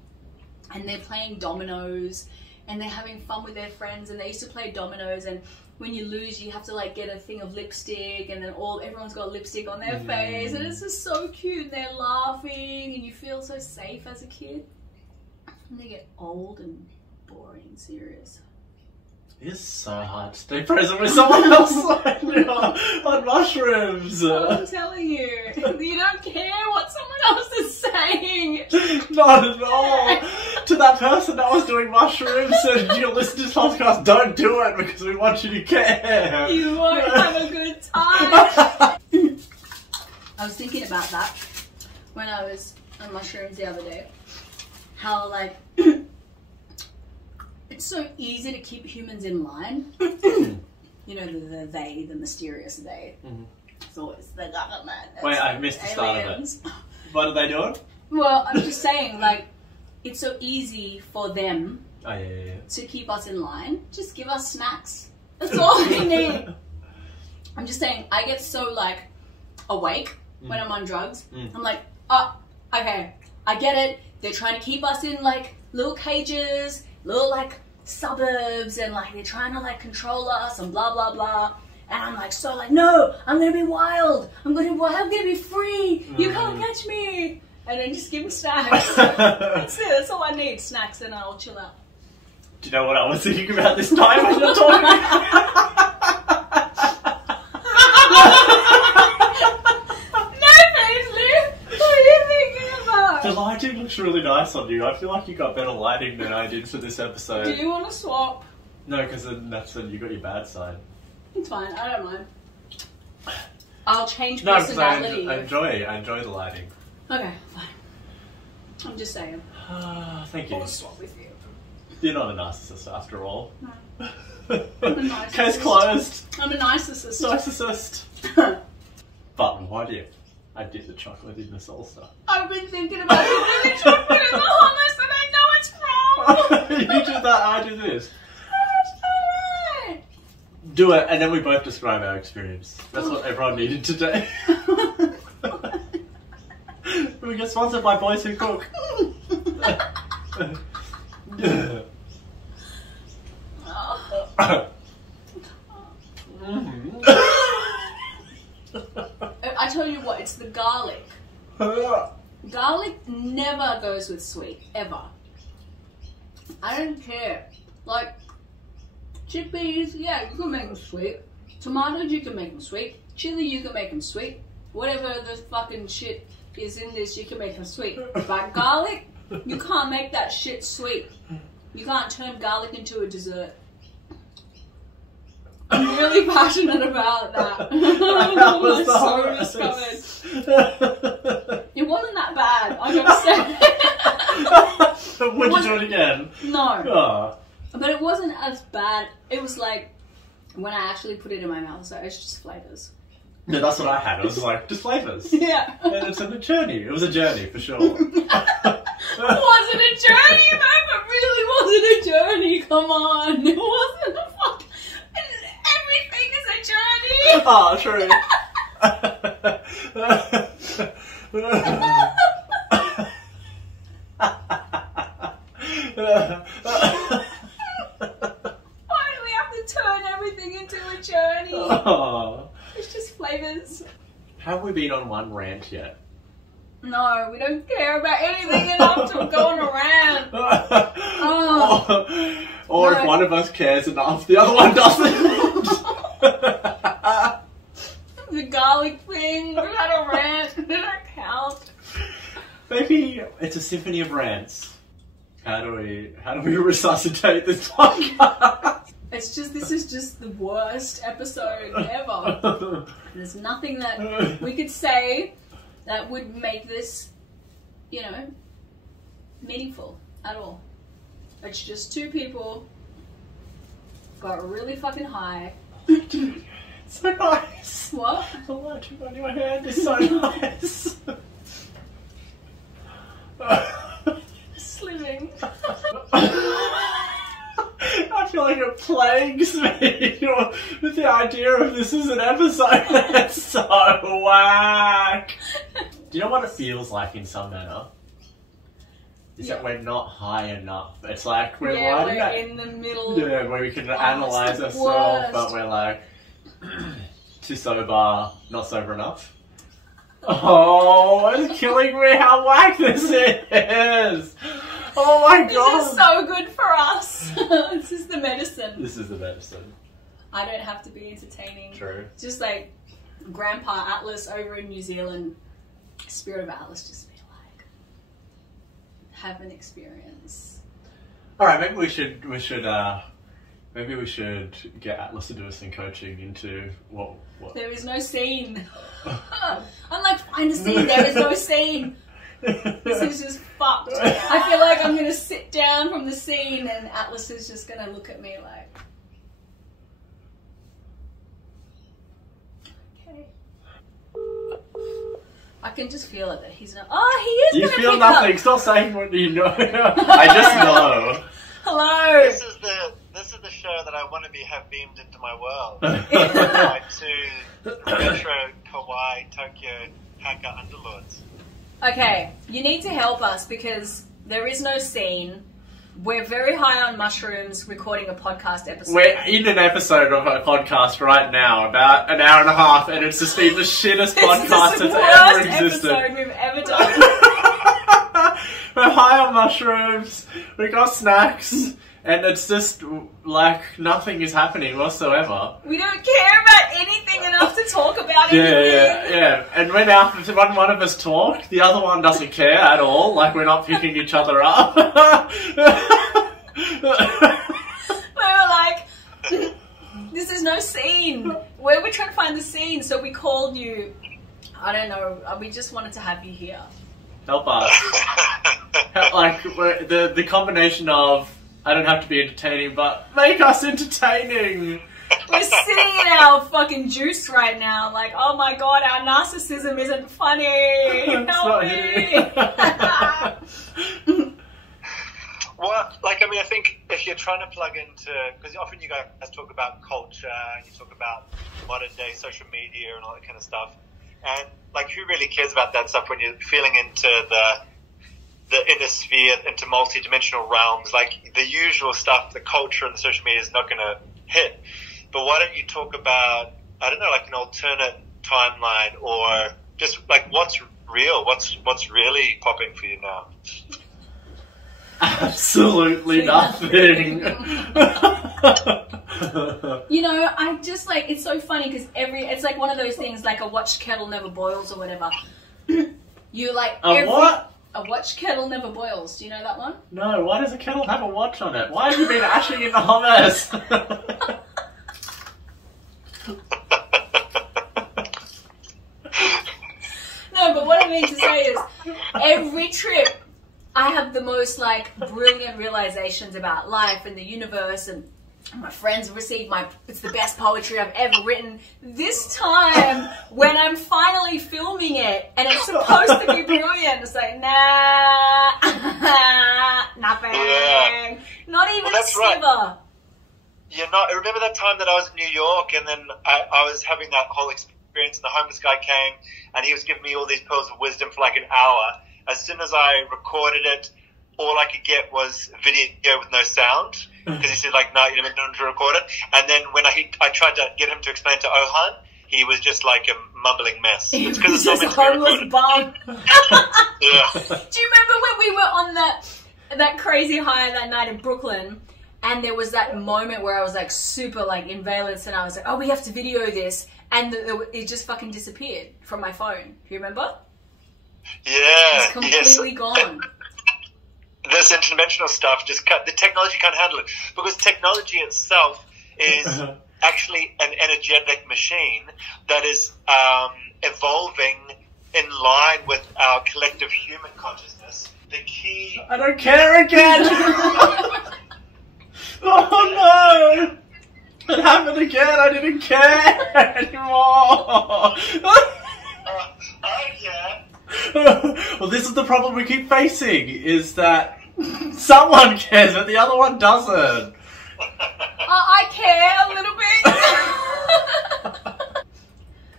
And they're playing dominoes and they're having fun with their friends, and they used to play dominoes, and when you lose you have to like get a thing of lipstick, and then everyone's got lipstick on their face, and it's just so cute. They're laughing and you feel so safe as a kid. And they get old and boring and serious. It's so hard to stay present with someone else on mushrooms. I'm telling you, you don't care what someone else is saying. Not at all. To that person that was doing mushrooms and you listen to this podcast, don't do it because we want you to care. You won't have a good time. I was thinking about that when I was on mushrooms the other day. How like it's so easy to keep humans in line. You know, the they, the mysterious they. It's always the government. Wait, I missed the start of it. What are they doing? Well, I'm just saying, like, it's so easy for them to keep us in line. Just give us snacks. That's all we need. I'm just saying, I get so, like, awake when I'm on drugs. I'm like, oh, okay, I get it. They're trying to keep us in, like, little cages, little, like, suburbs, and, like, they're trying to, like, control us and blah, blah, blah. And I'm like, so, like, no, I'm going to be wild. I'm going to be free. You can't catch me. And then just give me snacks. That's it. That's all I need. Snacks, and I'll chill out. Do you know what I was thinking about this time when you're talking? looks really nice on you. I feel like you got better lighting than I did for this episode. Do you want to swap? No, because then that's when you got your bad side. It's fine. I don't mind. I'll change No, because personality. I enjoy the lighting. Okay, fine. I'm just saying. Thank you. I'll swap with you. You're not a narcissist after all. No. I'm a narcissist. Case closed. I'm a narcissist. Narcissist. But why do you? I dip the chocolate in the salsa. I've been thinking about it really chocolate in the hummus and I know it's wrong. You do that, I do this. That's alright. Do it, and then we both describe our experience. That's what everyone needed today. We get sponsored by Boys Who Cook. I tell you what, it's the garlic. Garlic never goes with sweet, ever. I don't care. Like, chickpeas, yeah, you can make them sweet. Tomatoes, you can make them sweet. Chili, you can make them sweet. Whatever the fucking shit is in this, you can make them sweet. But garlic, you can't make that shit sweet. You can't turn garlic into a dessert. I'm really passionate about that. That was so discovered. It wasn't that bad, I gotta say. Would you do it again? No. Oh. But it wasn't as bad. It was like, when I actually put it in my mouth, so it's just flavours. Yeah, that's what I had. It was like, just flavours. Yeah. And it's a journey. It was a journey, for sure. Was it a journey, man? It really wasn't a journey, come on. It wasn't a fuck. Everything is a journey. Oh, true. Why do we have to turn everything into a journey? Oh. It's just flavours. Have we been on one rant yet? No, we don't care about anything enough to go on a rant. Or No. if one of us cares enough, the other one doesn't. The garlic thing, we had a rant. Did that count? Maybe it's a symphony of rants. How do we resuscitate this podcast? It's just, this is just the worst episode ever. There's nothing that we could say that would make this, you know, meaningful at all. It's just two people got really fucking high. It's so nice. What? The lighting on your hand is so nice. Slimming. I feel like it plagues me with the idea of this as an episode. It's so whack. Do you know what it feels like in some manner? Is that we're not high enough. It's like we're riding that in the middle. Yeah, where we can analyse ourselves, but we're like too sober, not sober enough. Oh, it's killing me how whack this is. Oh my god. This is so good for us. This is the medicine. This is the medicine. I don't have to be entertaining. True. It's just like Grandpa Atlas over in New Zealand. Spirit of Atlas just be like, have an experience. Alright, maybe we should get Atlas to do some coaching into what There is no scene. I'm like, find a scene, there is no scene. This is just fucked. I feel like I'm gonna sit down from the scene and Atlas is just gonna look at me like, okay. I can just feel it that he's not. Oh, he is. You gonna feel pick nothing. Up. Stop saying what you know. I just know. Hello. This is the show that I want to have beamed into my world. My two retro kawaii Tokyo hacker underlords. Okay, you need to help us because there is no scene. We're very high on mushrooms recording a podcast episode. We're in an episode of a podcast right now, about an hour and a half, and it's just been the shittest podcast that's ever existed. Episode we've ever done. We're high on mushrooms, we got snacks, and it's just like nothing is happening whatsoever. We don't care about anything enough to talk about anything. Yeah. And when one of us talk, the other one doesn't care at all. Like we're not picking each other up. We were like, this is no scene. Where we're trying to find the scene, so we called you. I don't know. We just wanted to have you here. Help us. Like the combination of I don't have to be entertaining, but make us entertaining. We're sitting in our fucking juice right now. Like, oh my god, our narcissism isn't funny. Help me. Well, like, I mean, I think if you're trying to plug into, because often you guys talk about culture and you talk about modern day social media and all that kind of stuff, and like, who really cares about that stuff when you're feeling into the inner sphere, into multi-dimensional realms? Like, the usual stuff, the culture and the social media is not going to hit. But why don't you talk about, I don't know, like an alternate timeline, or just like what's real, what's really popping for you now? Absolutely nothing. You know, I just like, it's so funny because it's like one of those things, like a watched kettle never boils or whatever. You like what? A watched kettle never boils. Do you know that one? No, why does a kettle have a watch on it? Why have you been ashing in the hummus? No, but what I mean to say is, every trip I have the most like brilliant realizations about life and the universe, and my friends received it's the best poetry I've ever written. This time, when I'm finally filming it and it's supposed to be brilliant, it's like, nah, nothing. Yeah. Not even Well, a sliver. right. You're not. I remember that time that I was in New York, and then I was having that whole experience, and the homeless guy came, and he was giving me all these pearls of wisdom for like an hour. As soon as I recorded it, all I could get was video with no sound, because he said, like, no, you don't need to record it. And then when I tried to get him to explain to Ohan, he was just like a mumbling mess. It's because it's not meant to be recorded. Bum. Yeah. Do you remember when we were on that crazy high that night in Brooklyn, and there was that moment where I was like super like in valence, and I was like, oh, we have to video this, and it just fucking disappeared from my phone. Do you remember? Yeah. It's completely gone. This interdimensional stuff the technology can't handle it, because technology itself is actually an energetic machine that is evolving in line with our collective human consciousness. The key... I don't care again! Oh no! It happened again, I didn't care anymore! I care. Well, this is the problem we keep facing, is that someone cares but the other one doesn't. I care a little bit.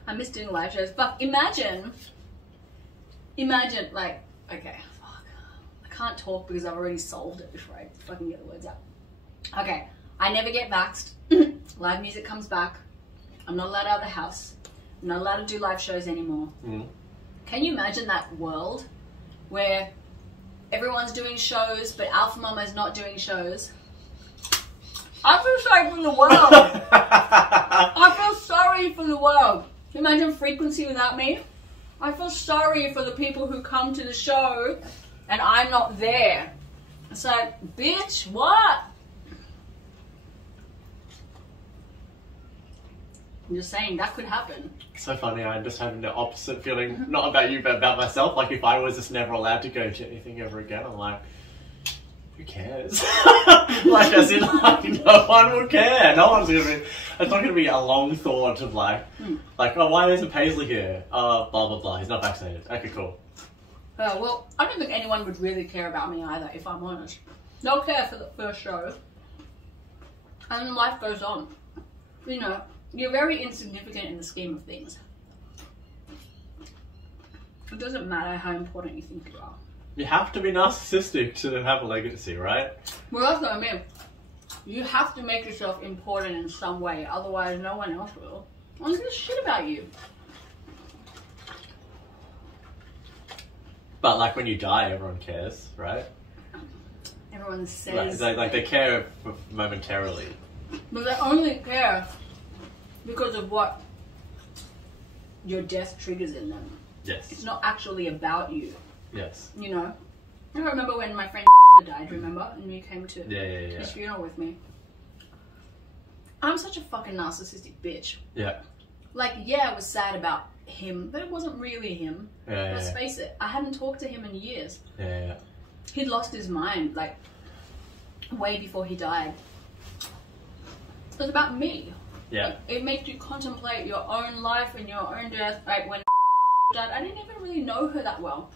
I miss doing live shows. But imagine, like, okay, fuck. I can't talk because I've already solved it before I fucking get the words out. Okay, I never get vaxxed. Live music comes back. I'm not allowed out of the house. I'm not allowed to do live shows anymore. Mm. Can you imagine that world where everyone's doing shows, but Alpha Mama is not doing shows? I feel sorry for the world. I feel sorry for the world. Can you imagine Frequency without me? I feel sorry for the people who come to the show and I'm not there. It's like, bitch, what? I'm just saying, that could happen. So funny, I'm just having the opposite feeling, not about you, but about myself. Like, if I was just never allowed to go to anything ever again, I'm like, who cares? Like, as in, like, no one will care. No one's gonna be, it's not gonna be a long thought of like, oh, why isn't Paisley here? Blah, blah, blah, he's not vaccinated. Okay, cool. Well, I don't think anyone would really care about me either, if I'm honest. They'll care for the first show. And then life goes on. You know, you're very insignificant in the scheme of things. It doesn't matter how important you think you are. You have to be narcissistic to have a legacy, right? Well, that's what I mean. You have to make yourself important in some way, otherwise no one else will. I don't give a shit about you. But like when you die, everyone cares, right? everyone says. Like they care momentarily. But they only care because of what your death triggers in them. Yes. It's not actually about you. Yes. You know? I remember when my friend died, remember? And you came to his funeral with me. I'm such a fucking narcissistic bitch. Yeah. Like, yeah, I was sad about him, but it wasn't really him. Yeah, Let's face it, I hadn't talked to him in years. Yeah. He'd lost his mind, like, way before he died. It was about me. Yeah. Like, it makes you contemplate your own life and your own death. Like, when died, I didn't even really know her that well.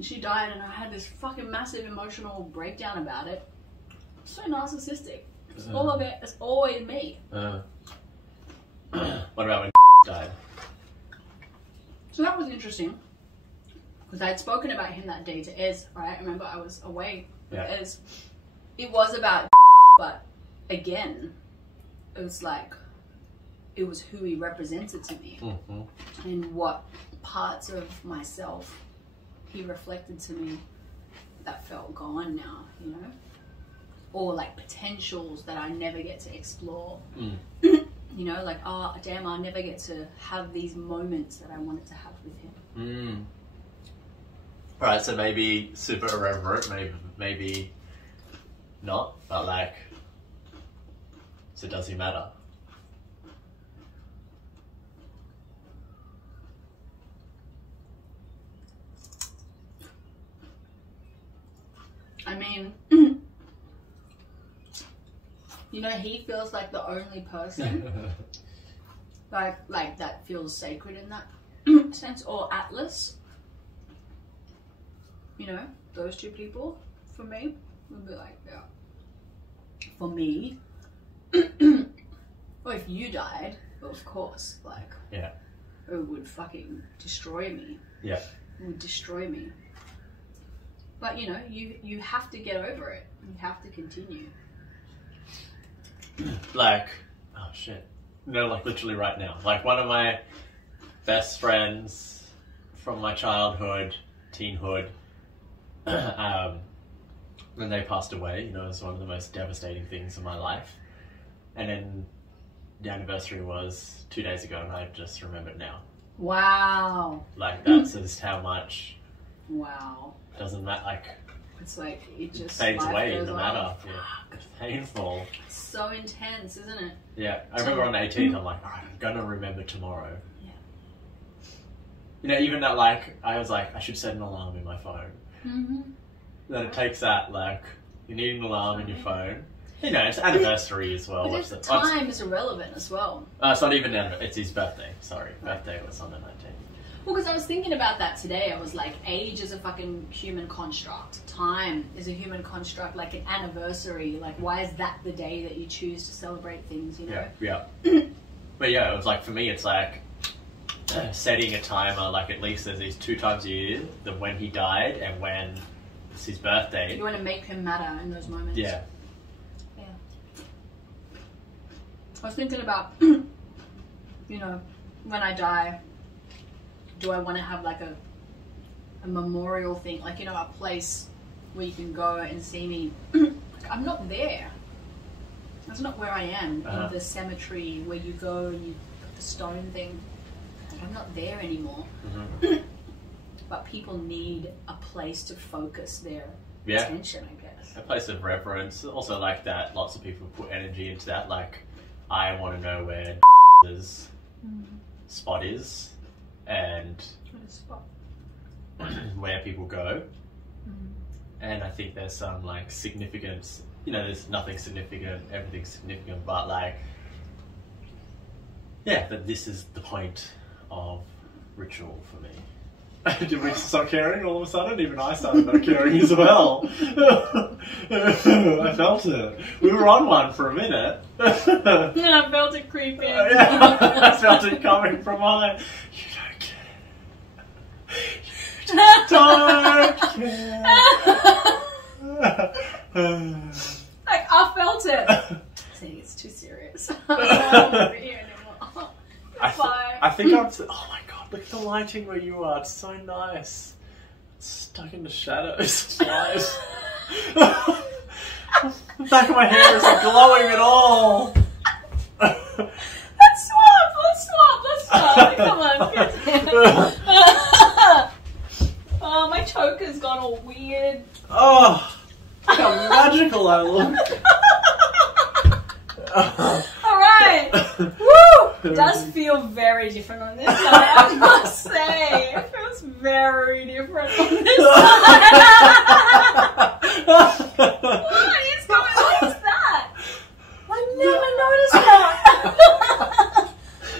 She died and I had this fucking massive emotional breakdown about it. So narcissistic. All of it is always me. What about when died? So that was interesting. Because I had spoken about him that day to Ez, right? I remember I was away with Ez. It was about but again, it was like, it was who he represented to me. Mm-hmm. And what parts of myself he reflected to me that felt gone now, you know? Or like potentials that I never get to explore. You know, like, oh damn, I'll never get to have these moments that I wanted to have with him. Right, so maybe super irreverent, maybe not, but like, so does he matter? I mean, you know, he feels like the only person like that feels sacred in that sense, or Atlas. You know, those two people for me would be like, yeah. For me, or if you died, of course, like, yeah, it would fucking destroy me. Yeah, It would destroy me. But you know, you have to get over it. You have to continue. like, oh shit, no, like literally right now. Like one of my best friends from my childhood, teenhood, when they passed away, you know, it was one of the most devastating things in my life. And then the anniversary was 2 days ago, and I just remembered now. Wow. Like that's just how much. Wow. Doesn't matter. Like it's like it just fades away. goes No on. matter. Yeah, it's painful. It's so intense, isn't it? Yeah, I remember on the 18th, I'm like, alright, I'm gonna remember tomorrow. Yeah. You know, even that, like, I was like, I should set an alarm in my phone. Mm-hmm. Then it takes that, like, you need an alarm in your phone. You know, it's anniversary as well. But the time is irrelevant as well. It's not even it's his birthday. Sorry, birthday was on the 19th. Well, because I was thinking about that today. I was like, age is a fucking human construct. Time is a human construct, like an anniversary. Like, why is that the day that you choose to celebrate things, you know? Yeah. But yeah, it was like, for me, it's like setting a timer, like at least there's these 2 times a year, the when he died and when it's his birthday. You want to make him matter in those moments. Yeah. Yeah. I was thinking about, you know, when I die, do I want to have like a memorial thing, like, you know, a place where you can go and see me? Like, I'm not there. That's not where I am. In the cemetery where you go and you put the stone thing. Like, I'm not there anymore. Mm-hmm. But people need a place to focus their attention, I guess. A place of reverence. Also like that, lots of people put energy into that. Like, I want to know where his spot is. And where people go. And I think there's some like significance, you know, there's nothing significant, everything's significant, but like, yeah, that this is the point of ritual for me. Did we start caring all of a sudden? Even I started not caring as well. I felt it. We were on one for a minute. And I felt it creeping. I felt it coming from my... You don't care. Like, I felt it. I think it's too serious. I don't want to be here anymore. I think I'm... Oh my god, look at the lighting where you are. It's so nice. It's stuck in the shadows. It's nice. The back of my hair isn't glowing at all. Let's swap. Come on. Oh, my choker's gone all weird. Oh, how magical I look. Alright. Woo! It does feel very different on this side, I must say. It feels very different on this side. What is that? I never noticed that.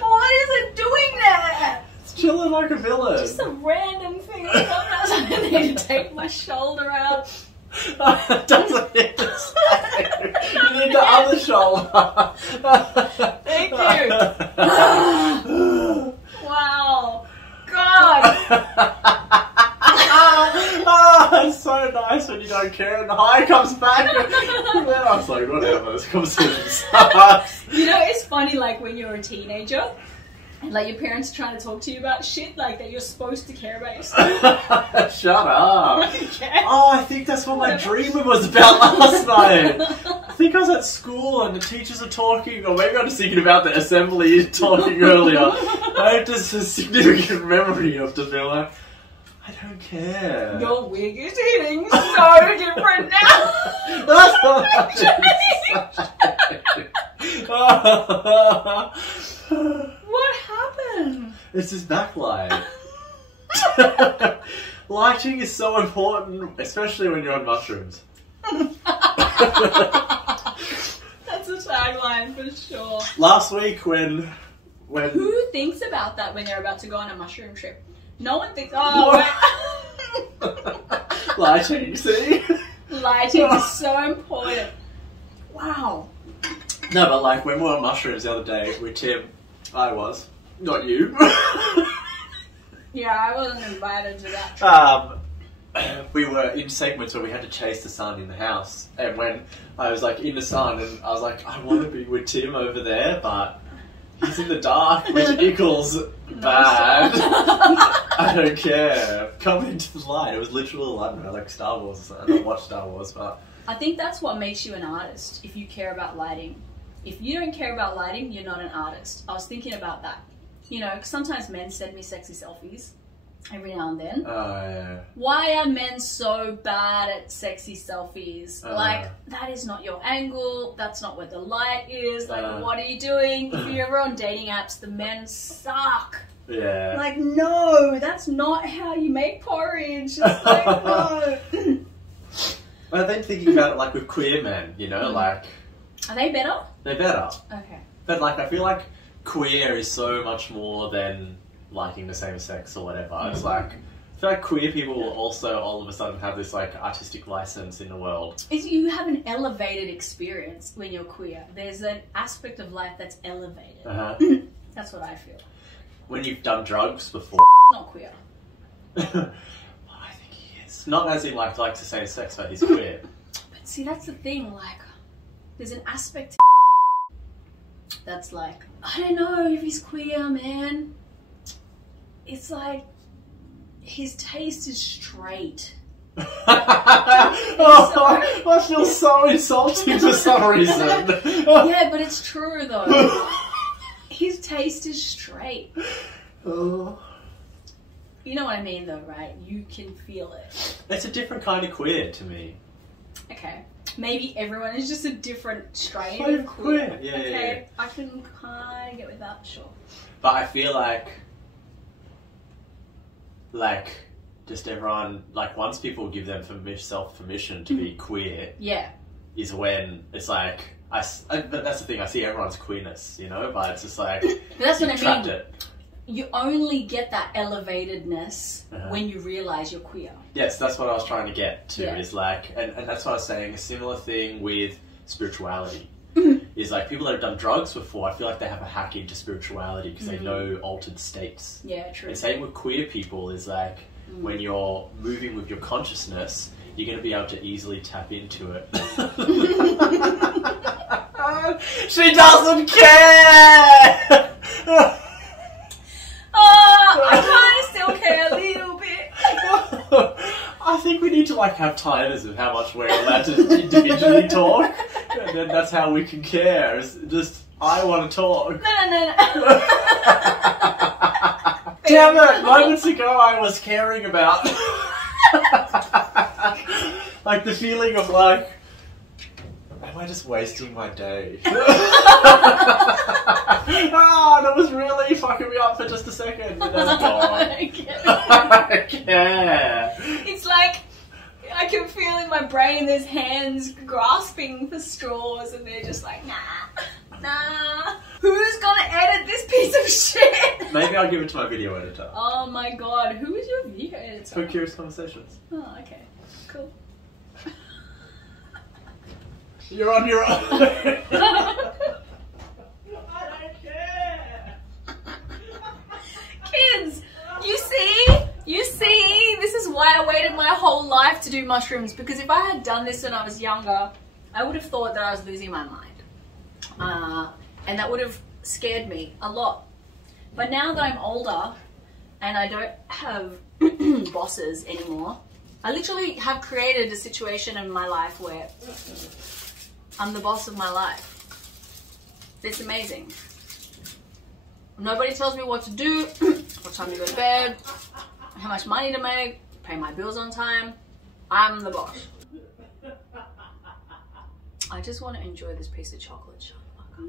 What is it doing there? It's chilling like a villain. Just a random thing. Sometimes I need to take my shoulder out. It doesn't need to stay. You need the other shoulder. Thank you. Wow. God. It's so nice when you don't care and the high comes back. And then I was like, whatever, this conversation sucks. You know, it's funny, like when you're a teenager and like your parents are trying to talk to you about shit like that you're supposed to care about yourself. Shut up. Okay. Oh, I think that's what my dream was about last night. I think I was at school and the teachers are talking, or maybe I'm just thinking about the assembly talking earlier. I have just a significant memory of just being like, I don't care. Your wig is hitting so different now. That's what What happened? It's this backlight. Lighting is so important, especially when you're on mushrooms. That's a tagline for sure. Last week when Who thinks about that when they're about to go on a mushroom trip? No one thinks, oh, wait. lighting, see? Lighting is so important. Wow. No, but like when we were on mushrooms the other day with Tim, I was, not you. Yeah, I wasn't invited to that trip. We were in segments where we had to chase the sun in the house, and when I was like in the sun and I was like, I want to be with Tim over there, but he's in the dark, which equals bad. I don't care. Come into the light. It was literally, I don't know, like Star Wars. I don't watch Star Wars, but I think that's what makes you an artist, if you care about lighting. If you don't care about lighting, you're not an artist. I was thinking about that. You know, 'cause sometimes men send me sexy selfies every now and then. oh yeah. Why are men so bad at sexy selfies? Like, that is not your angle, that's not where the light is, like, what are you doing? If you're ever on dating apps, the men suck. Yeah. Like, no, that's not how you make porridge. It's like, no. But I've been thinking about it like with queer men, you know, like... Are they better? They're better. Okay. But like, I feel like queer is so much more than liking the same sex or whatever. It's like, I feel like queer people will also all of a sudden have this like artistic license in the world. You have an elevated experience when you're queer. There's an aspect of life that's elevated. That's what I feel. When you've done drugs before. Not queer. I think he is. Not as in like likes the same sex, but he's queer. But see, that's the thing, like, there's an aspect that's like, I don't know if he's queer, man. It's like, his taste is straight. I feel so insulting for some reason. Yeah, but it's true though. His taste is straight. Oh. You know what I mean though, right? You can feel it. It's a different kind of queer to me. Okay. Maybe everyone is just a different strain Kind of of queer. queer. Yeah, okay, yeah. I can kind of get with that, sure. But I feel like just everyone, like once people give them self-permission to be queer, Yeah. is when it's like, but that's the thing, I see everyone's queerness, you know, but it's just like, But that's what I trapped mean. it. You only get that elevatedness when you realise you're queer. Yes, that's what I was trying to get to, Yeah. is like, and that's what I was saying, a similar thing with spirituality. Is like people that have done drugs before, I feel like they have a hack into spirituality because they know altered states. Yeah, true. And same with queer people is like, when you're moving with your consciousness, you're going to be able to easily tap into it. She doesn't care! I kind of still care a little bit. I think we need to like have timers of how much we're allowed to individually talk, and then that's how we can care. It's just I want to talk. No. Damn it! Moments ago I was caring about like the feeling of like, am I just wasting my day? That was really fucking me up for just a second. And then it's gone. I care. It's like I can feel in my brain there's hands grasping for straws and they're just like, nah. Who's gonna edit this piece of shit? Maybe I'll give it to my video editor. Oh my god, who is your video editor? For Curious Conversations. Oh, okay. Cool. You're on your own. I don't care. Kids, you see, this is why I waited my whole life to do mushrooms, because if I had done this when I was younger, I would have thought that I was losing my mind. And that would have scared me a lot. But now that I'm older and I don't have bosses anymore, I literally have created a situation in my life where I'm the boss of my life. It's amazing. Nobody tells me what to do, what time to go to bed, how much money to make, pay my bills on time. I'm the boss. I just want to enjoy this piece of chocolate. Shut the fuck up.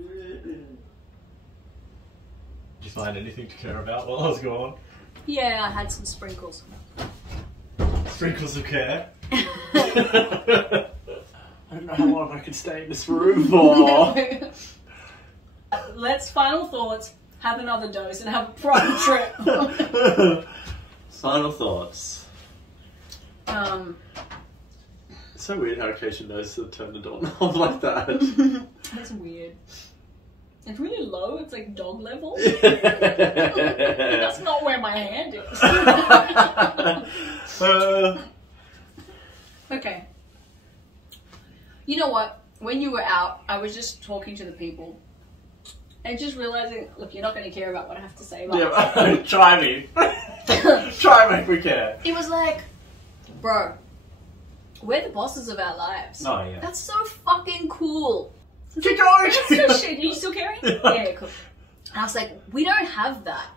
Did you find anything to care about while I was gone? Yeah, I had some sprinkles. Sprinkles of care? I don't know how long I can stay in this room for. Let's final thoughts, have another dose, and have a proper trip. Final thoughts. It's so weird how occasion knows to turn the door knob like that. That's weird. It's really low, it's like dog level. That's not where my hand is. Okay. You know what? When you were out, I was just talking to the people and just realizing, look, you're not going to care about what I have to say. Yeah, try me. Try and make me care. It was like, bro, we're the bosses of our lives. Oh, yeah. That's so fucking cool. Keep going. That's so shit. Are you still caring? Yeah, cool. And I was like, we don't have that.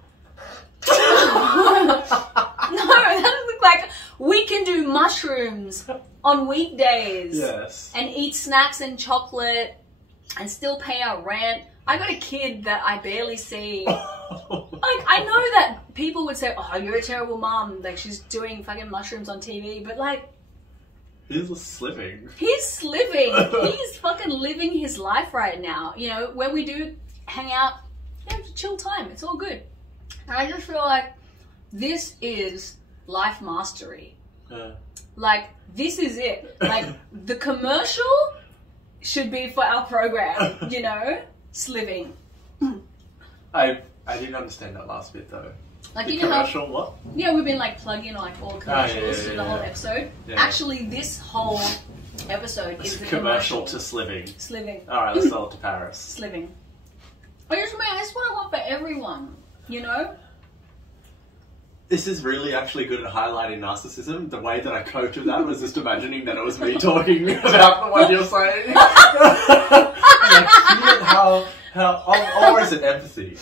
No, that doesn't look like we can do mushrooms on weekdays. Yes. And eat snacks and chocolate and still pay our rent. I got a kid that I barely see. Like, I know that people would say, oh, you're a terrible mom. Like, she's doing fucking mushrooms on TV. But, like, he's sliving. He's sliving. He's fucking living his life right now. You know, when we do hang out, you know, chill time. It's all good. And I just feel like this is life mastery. Like, this is it. Like, the commercial should be for our program, you know? Sliving. I didn't understand that last bit though. Like, the you know commercial how, what? yeah, we've been like plugging like all commercials through the whole episode. Yeah. Actually, this whole episode It's is the commercial to sliving. Sliving. Alright, let's sell it to Paris. Sliving. That's what I want for everyone, you know? This is really actually good at highlighting narcissism. The way that I coped with that was just imagining that it was me talking about what you're saying. And I feel or is it empathy?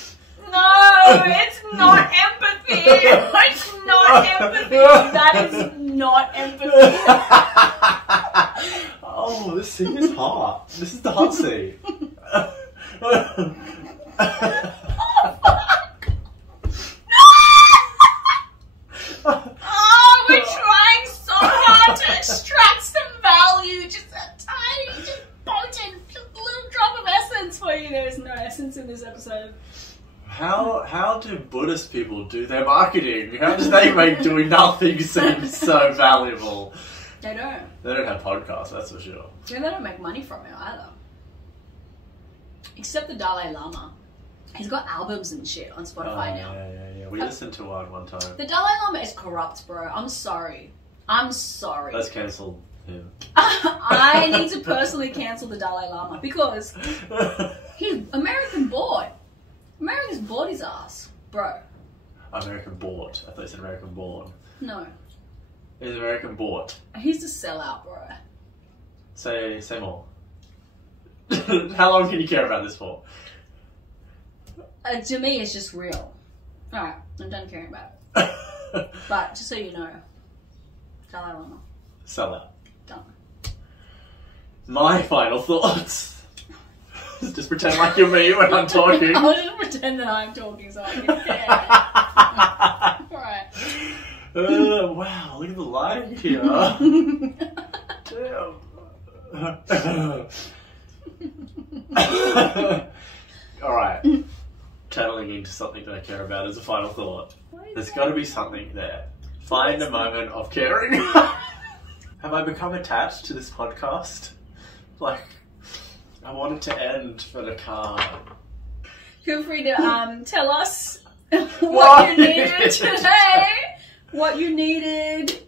No, it's not empathy. It's not empathy. That is not empathy. Oh, this scene is hot. This is the hot scene. Oh, we're trying so hard to extract some value. Just a tiny, just potent, just a little drop of essence for you. There's no essence in this episode. How do Buddhist people do their marketing? How do they make doing nothing seem so valuable? They don't. They don't have podcasts, that's for sure. Yeah, they don't make money from it either. Except the Dalai Lama. He's got albums and shit on Spotify now. Yeah. We listened to one time. The Dalai Lama is corrupt, bro. I'm sorry. Let's cancel him. I need to personally cancel the Dalai Lama because he's American bored. American's bored his ass, bro. American bought. I thought you said American born. No. is American bought? He's a sellout, bro. Say more. How long can you care about this for? To me, it's just real. Alright, I'm done caring about it. But just so you know, Dalai Lama. Sell out. Done. My final thoughts. Just pretend like you're me when I'm talking. I'll just pretend that I'm talking so I can care. Alright. Wow, look at the light here. Damn. Alright. Channeling into something that I care about as a final thought. There's got to be something there. Find a moment of caring. Have I become attached to this podcast? Like, I want it to end for the card. Feel free to tell us what you needed today. What you needed.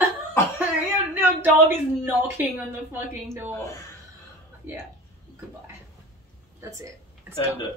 Your dog is knocking on the fucking door. Yeah. Goodbye. That's it. It's done.